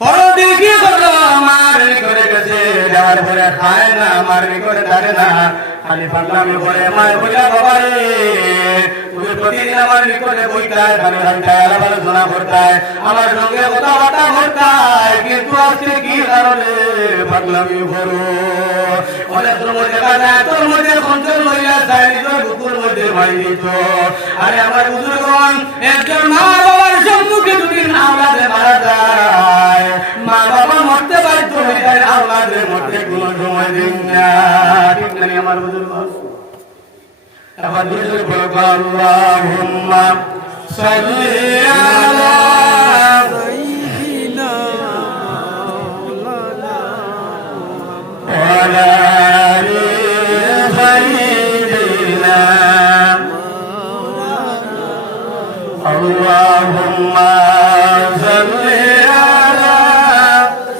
পরদিন কি করলো, মারি করে গেছে, যাওয়ার পরে খায় না, মারি করে থাকে না, খালি পাগলামি করে। মায়ের বলে বাবা রে তুমি প্রতিদিন আমার নিকটে বইটায় খালি ঘন্টায় আলাপ আলোচনা করতায়, আমার সঙ্গে কথাবার্তা করতায়, কিন্তু আজকে কি কারণে পাগলামি করো? অনেক সময় দেখা যায় তোর মধ্যে সঞ্চয় লইয়া যায়, নিজের বুকুর মধ্যে মারি দিত। আরে আমার বুজুর্গগণ, একজন মা বাবার সম্মুখে যদি আওলাদে মারা যায়, মা বাবা মরতে বাধ্য হয়ে যায়, আওলাদের মরতে কোনো সময় দিন না। ঠিক জানি আমার বুজুর্গগণ? এখন দুজনে বলব আল্লাহুম্মা সাল্লি আলা সাইয়্যিদিনা ওয়া আলা আলি সাইয়্যিদিনা আল্লাহুম্মা সাল্লি আলা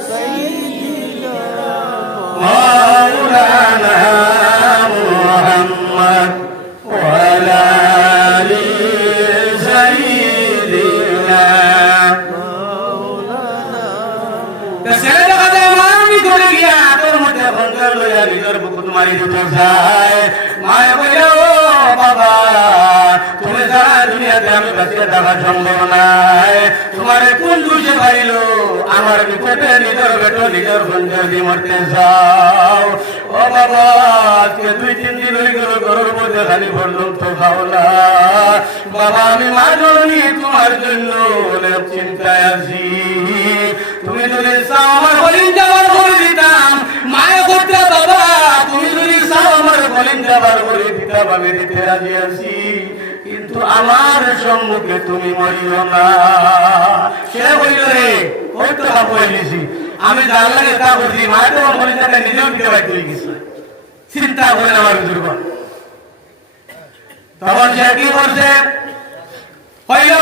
সাইয়্যিদিনা মাওলানা মুহাম্মদ وعلى آل سيدنا تسلم قدم আমি করে গিয়া তোর মধ্যে খঞ্জর লইয়া নিজের বুকুত মারি দিতে চাই। মায়ে বলে ও বাবা, তুমি সারা দুনিয়াতে আমি বাঁচিয়ে থাকা সম্ভব নাই, তোমারে কোন দুষে পাইল আমার বিপদে নিজের বেটো নিজের খঞ্জর দিয়ে মরতে চাও? ও বাবা, আজকে 2-3 দিন হয়ে গেল ঘরের মধ্যে খালি পর্যন্ত খাও না। বাবা, আমি মা জননী তোমার জন্য অনেক চিন্তায় আছি। তুমি যদি চাও আমার কলিজা বার করে দিতাম, মায়ে করতে বাবা, তুমি যদি চাও আমার কলিজা বার করে দিতাম, আমি দিতে রাজি আছি, কিন্তু আমার সম্মুখে তুমি মরিও না। সে বলল রে, ওই তো বলেছি আমি জান লাগে তা বলছি, মায়ের তো কলিজাটা নিজেও দিতে বাধ্য হয়ে গেছে। চিন্তা করেন আমার বুজুর্গগণ। তখন সে কি করছে?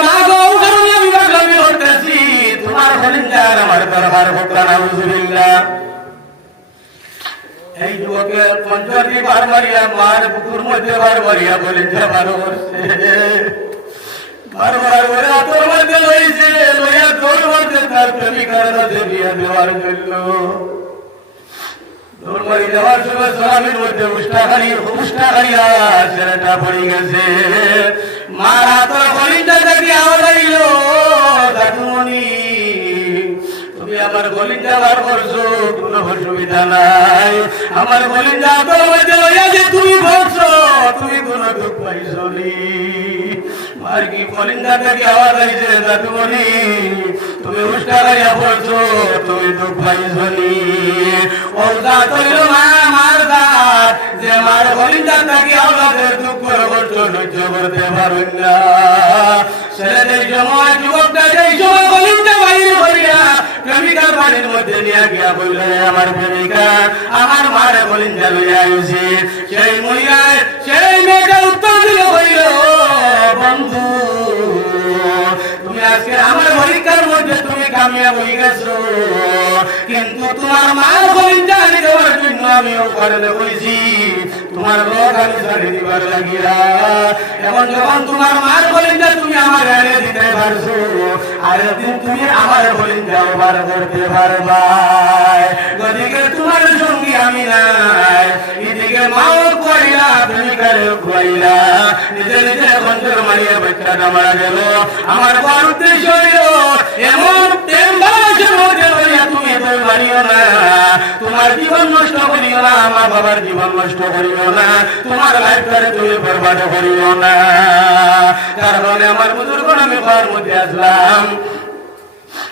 মা গো, কারণে আমি পাগলামি করতেছি, তোমার কলিজার আমার দরকার হোক না। নাউজুবিল্লাহ। এই যুবকে পঞ্চটি বার মারিয়া মার বুকুর মধ্যে বার মারিয়া কলিজা বার করছে, বারবার ওরা তোর মধ্যে লইছে, লইয়া তোর মধ্যে তার প্রেমিকার কাছে বিয়ে দেওয়ার জন্য দৌড়বাড়ি দেওয়ার সময় সোনামির মধ্যে উষ্টাখালিয়া ছেলেটা পড়ে গেছে। মার হাতের কলিজা থেকে আওয়াজ আইল, দাদুমণি তুমি আমার কলিজা বার করছো, কোনো অসুবিধা নাই, আমার কলিজা তোর মধ্যে লইয়া যে তুমি বলছো, তুমি কোনো দুঃখ পাইছো নি? মার কি কলিজা থেকে আওয়াজ আইছে, দাদুমণি তুমি উষ্টাখালিয়া পড়ছো, তুমি দুঃখ পাইছো নি? ওটা তৈল মার দাঁত যে মার কলিজা থেকে আওলাদের দুঃখ করছো, সহ্য করতে পারবেন না। ছেলেদের সময় যুবকটা সেই সময় কলিজা বাইরে হইয়া প্রেমিকার বাড়ির মধ্যে নিয়ে গিয়া বলল, আমার প্রেমিকা আমার মার কলিজা লইয়া আইছে। সেই মহিলায় সেই মেয়েটা উত্তর দিল, হইল বন্ধু তুমি আজকে আমার পরীক্ষার মধ্যে তুমি কামিয়াব হয়ে গেছো, কিন্তু তোমার মার কলিজা দেওয়ার জন্য আমি ওখানে বলছি, তোমার লোক আমি ছাড়ে দিবার লাগিয়া। এখন যখন তোমার মার কলিজা তুমি আমার এনে দিতে পারছো, আর একদিন তুমি আমার কলিজা বার করতে পারবা। ওদিকে তোমার সঙ্গী আমি নাই, এদিকে মাও কইলা প্রেমিকারেও কইলা, নিজে নিজে কঞ্জর মারিয়া বাচ্চাটা মারা গেল। আমার বড় উদ্দেশ্য হইল এমন প্রেম ভালোবাসার মধ্যে হইয়া তুমি তোর মারিও না, তোমার জীবন নষ্ট করিও না, আমার বাবার জীবন নষ্ট করিও না, তোমার লাইফটারে তুমি বরবাদ করিও না। কারণ আমার বুজুর্গ আমি ঘর মধ্যে আসলাম,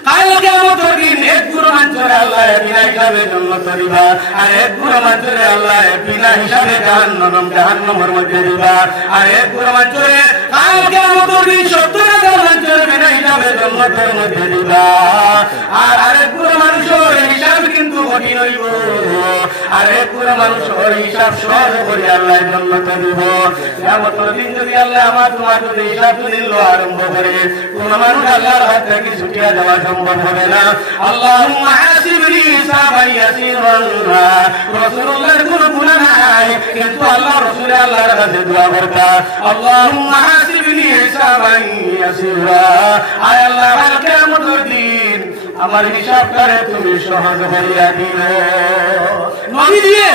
কালকে আমাদের দিন এক গুরু মঞ্চরে আল্লাহ বিনা হিসাবে জন্নত দিবা, আর এক গুরু মঞ্চরে আল্লাহ বিনা হিসাবে জাহান্নামের মধ্যে দিবা, আর এক গুরু মঞ্চরে কালকে আমাদের দিন 70,000 মঞ্চরে বিনা হিসাবে জন্নতের মধ্যে দিবা। আর আরেক গুরু মানুষের হিসাব কিন্তু কঠিন হইব, আর এক গুরু মানুষের হিসাব সহজ করে আল্লাহ জন্নতে দিব। আমাদের দিন যদি আল্লাহ আমার তোমার যদি হিসাব দিল আরম্ভ করে, কোন মানুষ আল্লাহর হাত থেকে ছুটিয়া যাওয়া সম্ভব হবে না। আল্লাহুম্মা হাসিবনি হিসাবান ইয়াসীরান। রাসূলুল্লাহর কোনো গুনাহ নাই, কিন্তু আল্লাহ রাসূল আল্লাহর কাছে দোয়া করতা, আল্লাহুম্মা হাসিবনি হিসাবান ইয়াসীরা। আয় আল্লাহ, কাল কিয়ামতের দিন আমার হিসাবটারে তুমি সহজ করিয়া দিও। নবী দিয়ে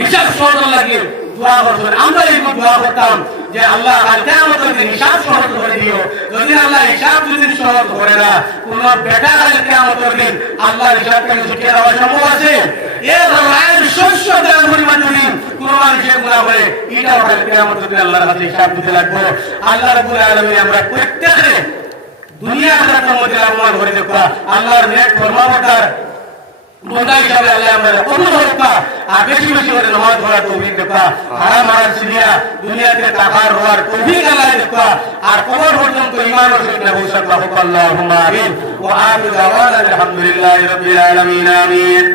হিসাব সহজ লাগে দোয়া করতেন, আমরা এই দোয়া করতাম, যে আল্লাহ আর কিয়ামতের দিন হিসাব সহজ করে দিও। যদি আল্লাহ হিসাব যদি সহজ করে না, কোন বেটা আর কিয়ামতের দিন আল্লাহর হিসাব থেকে ছুটিয়ে দেওয়া সম্ভব আছে? এ ধরনের শস্য দেওয়ার পরিমাণ যদি কোন মানুষের গুনাহ করে, এটাও কিয়ামতের দিন আল্লাহর কাছে হিসাব দিতে লাগবে। আল্লাহ রাব্বুল আলামিন আমরা প্রত্যেকে দুনিয়া আখিরাতের মধ্যে আমার করে দেখবা আল্লাহর নেক ফরমাবরদার বন্দা হিসাবে আল্লাহ আমরা অনুভবটা আর বেশি বেশি করে নামাজ পড়ার তৌফিক দেখবা, হারাম হারাম সিরিয়া দুনিয়াতে টাকার রোয়ার তৌফিক আল্লাহ দেখবা, আর কবর পর্যন্ত ঈমান ও সহিত পৌঁছাতে হোক। আল্লাহুম্মা আমিন ওয়া আখিরু দাওয়ানা আলহামদুলিল্লাহি রাব্বিল আলামিন আমিন।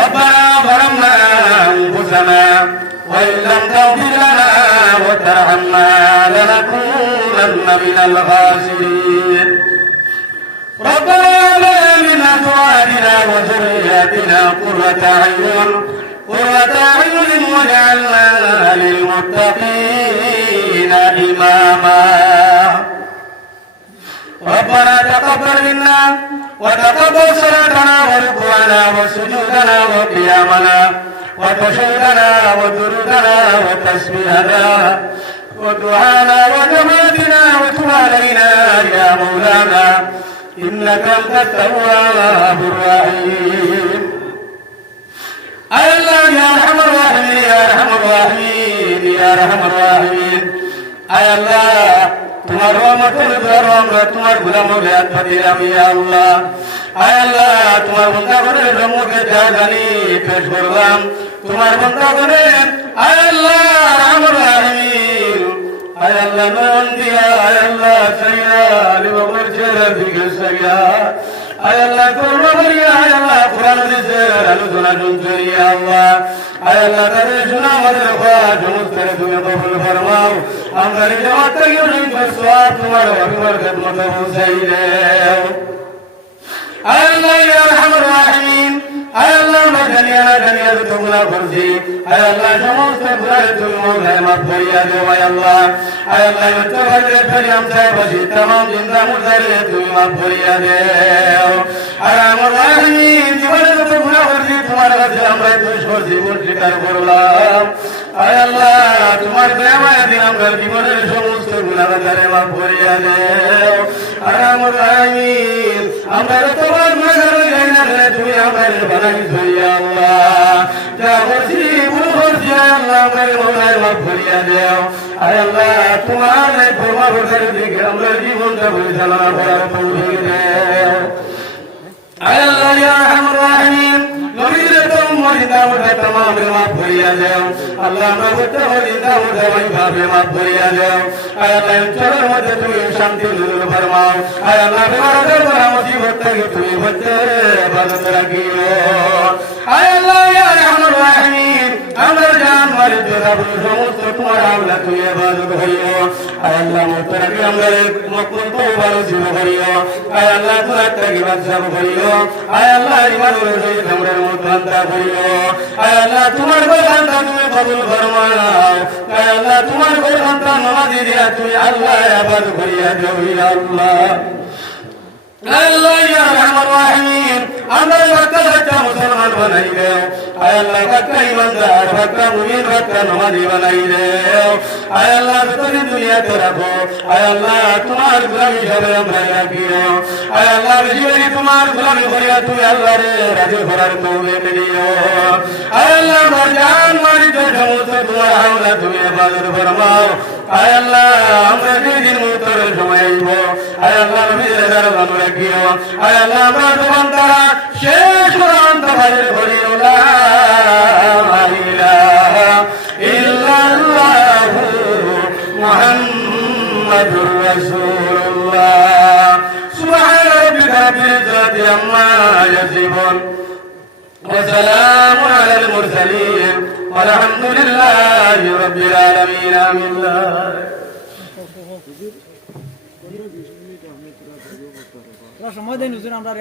ربنا ظلمنا أنفسنا وإن لم تغفر لنا وترحمنا لنكونن من الخاسرين. ربنا هب لنا من أزواجنا وذرياتنا قرة أعين واجعلنا للمتقين إماما. ربنا تقبل منا وتقبل صلاتنا وركوعنا وسجودنا وقيامنا وتشهدنا ودرودنا وتسبيحنا ودعانا وجماعتنا وتب علينا يا مولانا إنك أنت التواب الرحيم. أي الله يا أرحم الراحمين يا أرحم الراحمين يا أرحم الراحمين. أي الله তোমার রহমতের দ্বারা আমরা তোমার গোলামে হাত দিলাম ইয়া আল্লাহ। আয় আল্লাহ তোমার বান্দাগণের রহমতে যা জানি পেশ করলাম, তোমার বান্দাগণের আয় আল্লাহ রাহমাতুল আলামিন আয় আল্লাহ মান দিয়া আয় আল্লাহ সাইয়া লিবাবর চেহারা দিকে সাইয়া আয় আল্লাহ করুণা করিয়া আয় আল্লাহ কোরআন হাদিসের আলোচনা শুনতে ইয়া আল্লাহ। আয় আল্লাহ তাদের শোনা আমাদের সমস্ত তুমি কবুল ফরমাও। আমরা জামাত থেকে সওয়াব তোমার অভিভাবক খেদমত পৌঁছাই দেও। আয় আল্লাহ ইয়া আরহামুর রাহিমিন। আয় আল্লাহ আমরা জানিয়া তো গুনাহ করছি। আয় আল্লাহ সমস্ত গুনাহ তুমি মাওলানা মাফ করিয়া দেও। আয় আল্লাহ মতবাদে ফেরিয়াম সাহেব বসি तमाम জিন্দা মুরদারে তুমি মাফ করিয়া দেও। আরহামুর রাহিমিন জীবনে যত গুনাহ করছি তোমার কাছে আমরা দোষ করছি ভুল স্বীকার করলাম। আয় আল্লাহ তোমার দয়াময় দিন আমরা জীবনের সমস্ত গুনাহ দ্বারা মাফ করিয়া দেও। আরহামুর রাহিমিন আমরা তোমার গুনাহ করি না তুমি আমাদের বানাইছো ইয়া আল্লাহ। যা করছি ভুল করছি আল্লাহ আমাদের মওলানা মাফ করিয়া দেও। আয় আল্লাহ তোমার ফরমাবরদারের দিকে আমরা জীবনটা পরিচালনা করার তৌফিক দেও। আয় আল্লাহ ইয়া আরহামুর রাহিমিন নবীর উম্মত জিন্দাবাদ तमाम মাফ করিয়া দেও। আল্লাহ আমরা প্রত্যেক জিন্দাবাদ ভাবে মাফ করিয়া দেও। আয় আল্লাহ চলার মধ্যে তুমি শান্তি নজর ফরমাও। আয় আল্লাহ বিমারদের দ্বারা মুসিবত থেকে তুমি বচার ইবাদত রাখিও। আয় আল্লাহ ইয়া আরহামুর রাহিমিন আমরা জান মাল জরাব সমস্ত তোমার আমলা তুমি ইবাদত করিও। আয় আল্লাহ মুতরাকি আমরা মকবুল তওবা নসিব করিও। আয় আল্লাহ তোমার থেকে বাদশা করিও। আয় আল্লাহ ইমানের সহিত আমরা মুতবান্দা করিও। আয় আল্লাহ তোমার বান্দা তুমি কবুল ফরমাও। আয় আল্লাহ তোমার বান্দা নামাজি দিয়া তুমি আল্লাহ ইবাদত করিয়া দেও ইয়া আল্লাহ। আল্লাহ ইয়া আরহামুর রাহিমিন আমরা বাক্কা মুসলমান বানাই দেও। আয় আল্লাহ বাক্কা ইমানদার বাক্কা মুমিন বাক্কা নামাজি বানাই দেও। আয় আল্লাহ তুমি দুনিয়াতে রাখো। আয় আল্লাহ তোমার গোলামি হিসাবে আমরা রাখিও। আয় আল্লাহ বেশি তোমার গোলামি করিয়া তুমি আল্লাহরে রাজি করার তৌফিক দিও। আয় আল্লাহ আমার জান মারি তো সমস্ত তোমার আমলা তুমি ইবাদত ফরমাও। আয় আল্লাহ আমরা যেদিন মৃত্যুর সময় আইব আয় আল্লাহ নবীর দরবার রাখিও। আয় আল্লাহ আমরা তোমার দ্বারা শেষ পর্যন্ত হাজির করিও। লা ইলাহা ইল্লাল্লাহু মুহাম্মাদুর রাসূলুল্লাহ। সুবহান রাব্বিকা রাব্বিল ইজ্জাতি আম্মা ইয়াসিফুন ওয়া সালামুন আলাল মুরসালিন ওয়ালহামদুলিল্লাহি রাব্বিল আলামিন। আমিন। সময় দেন হুজুর আমরা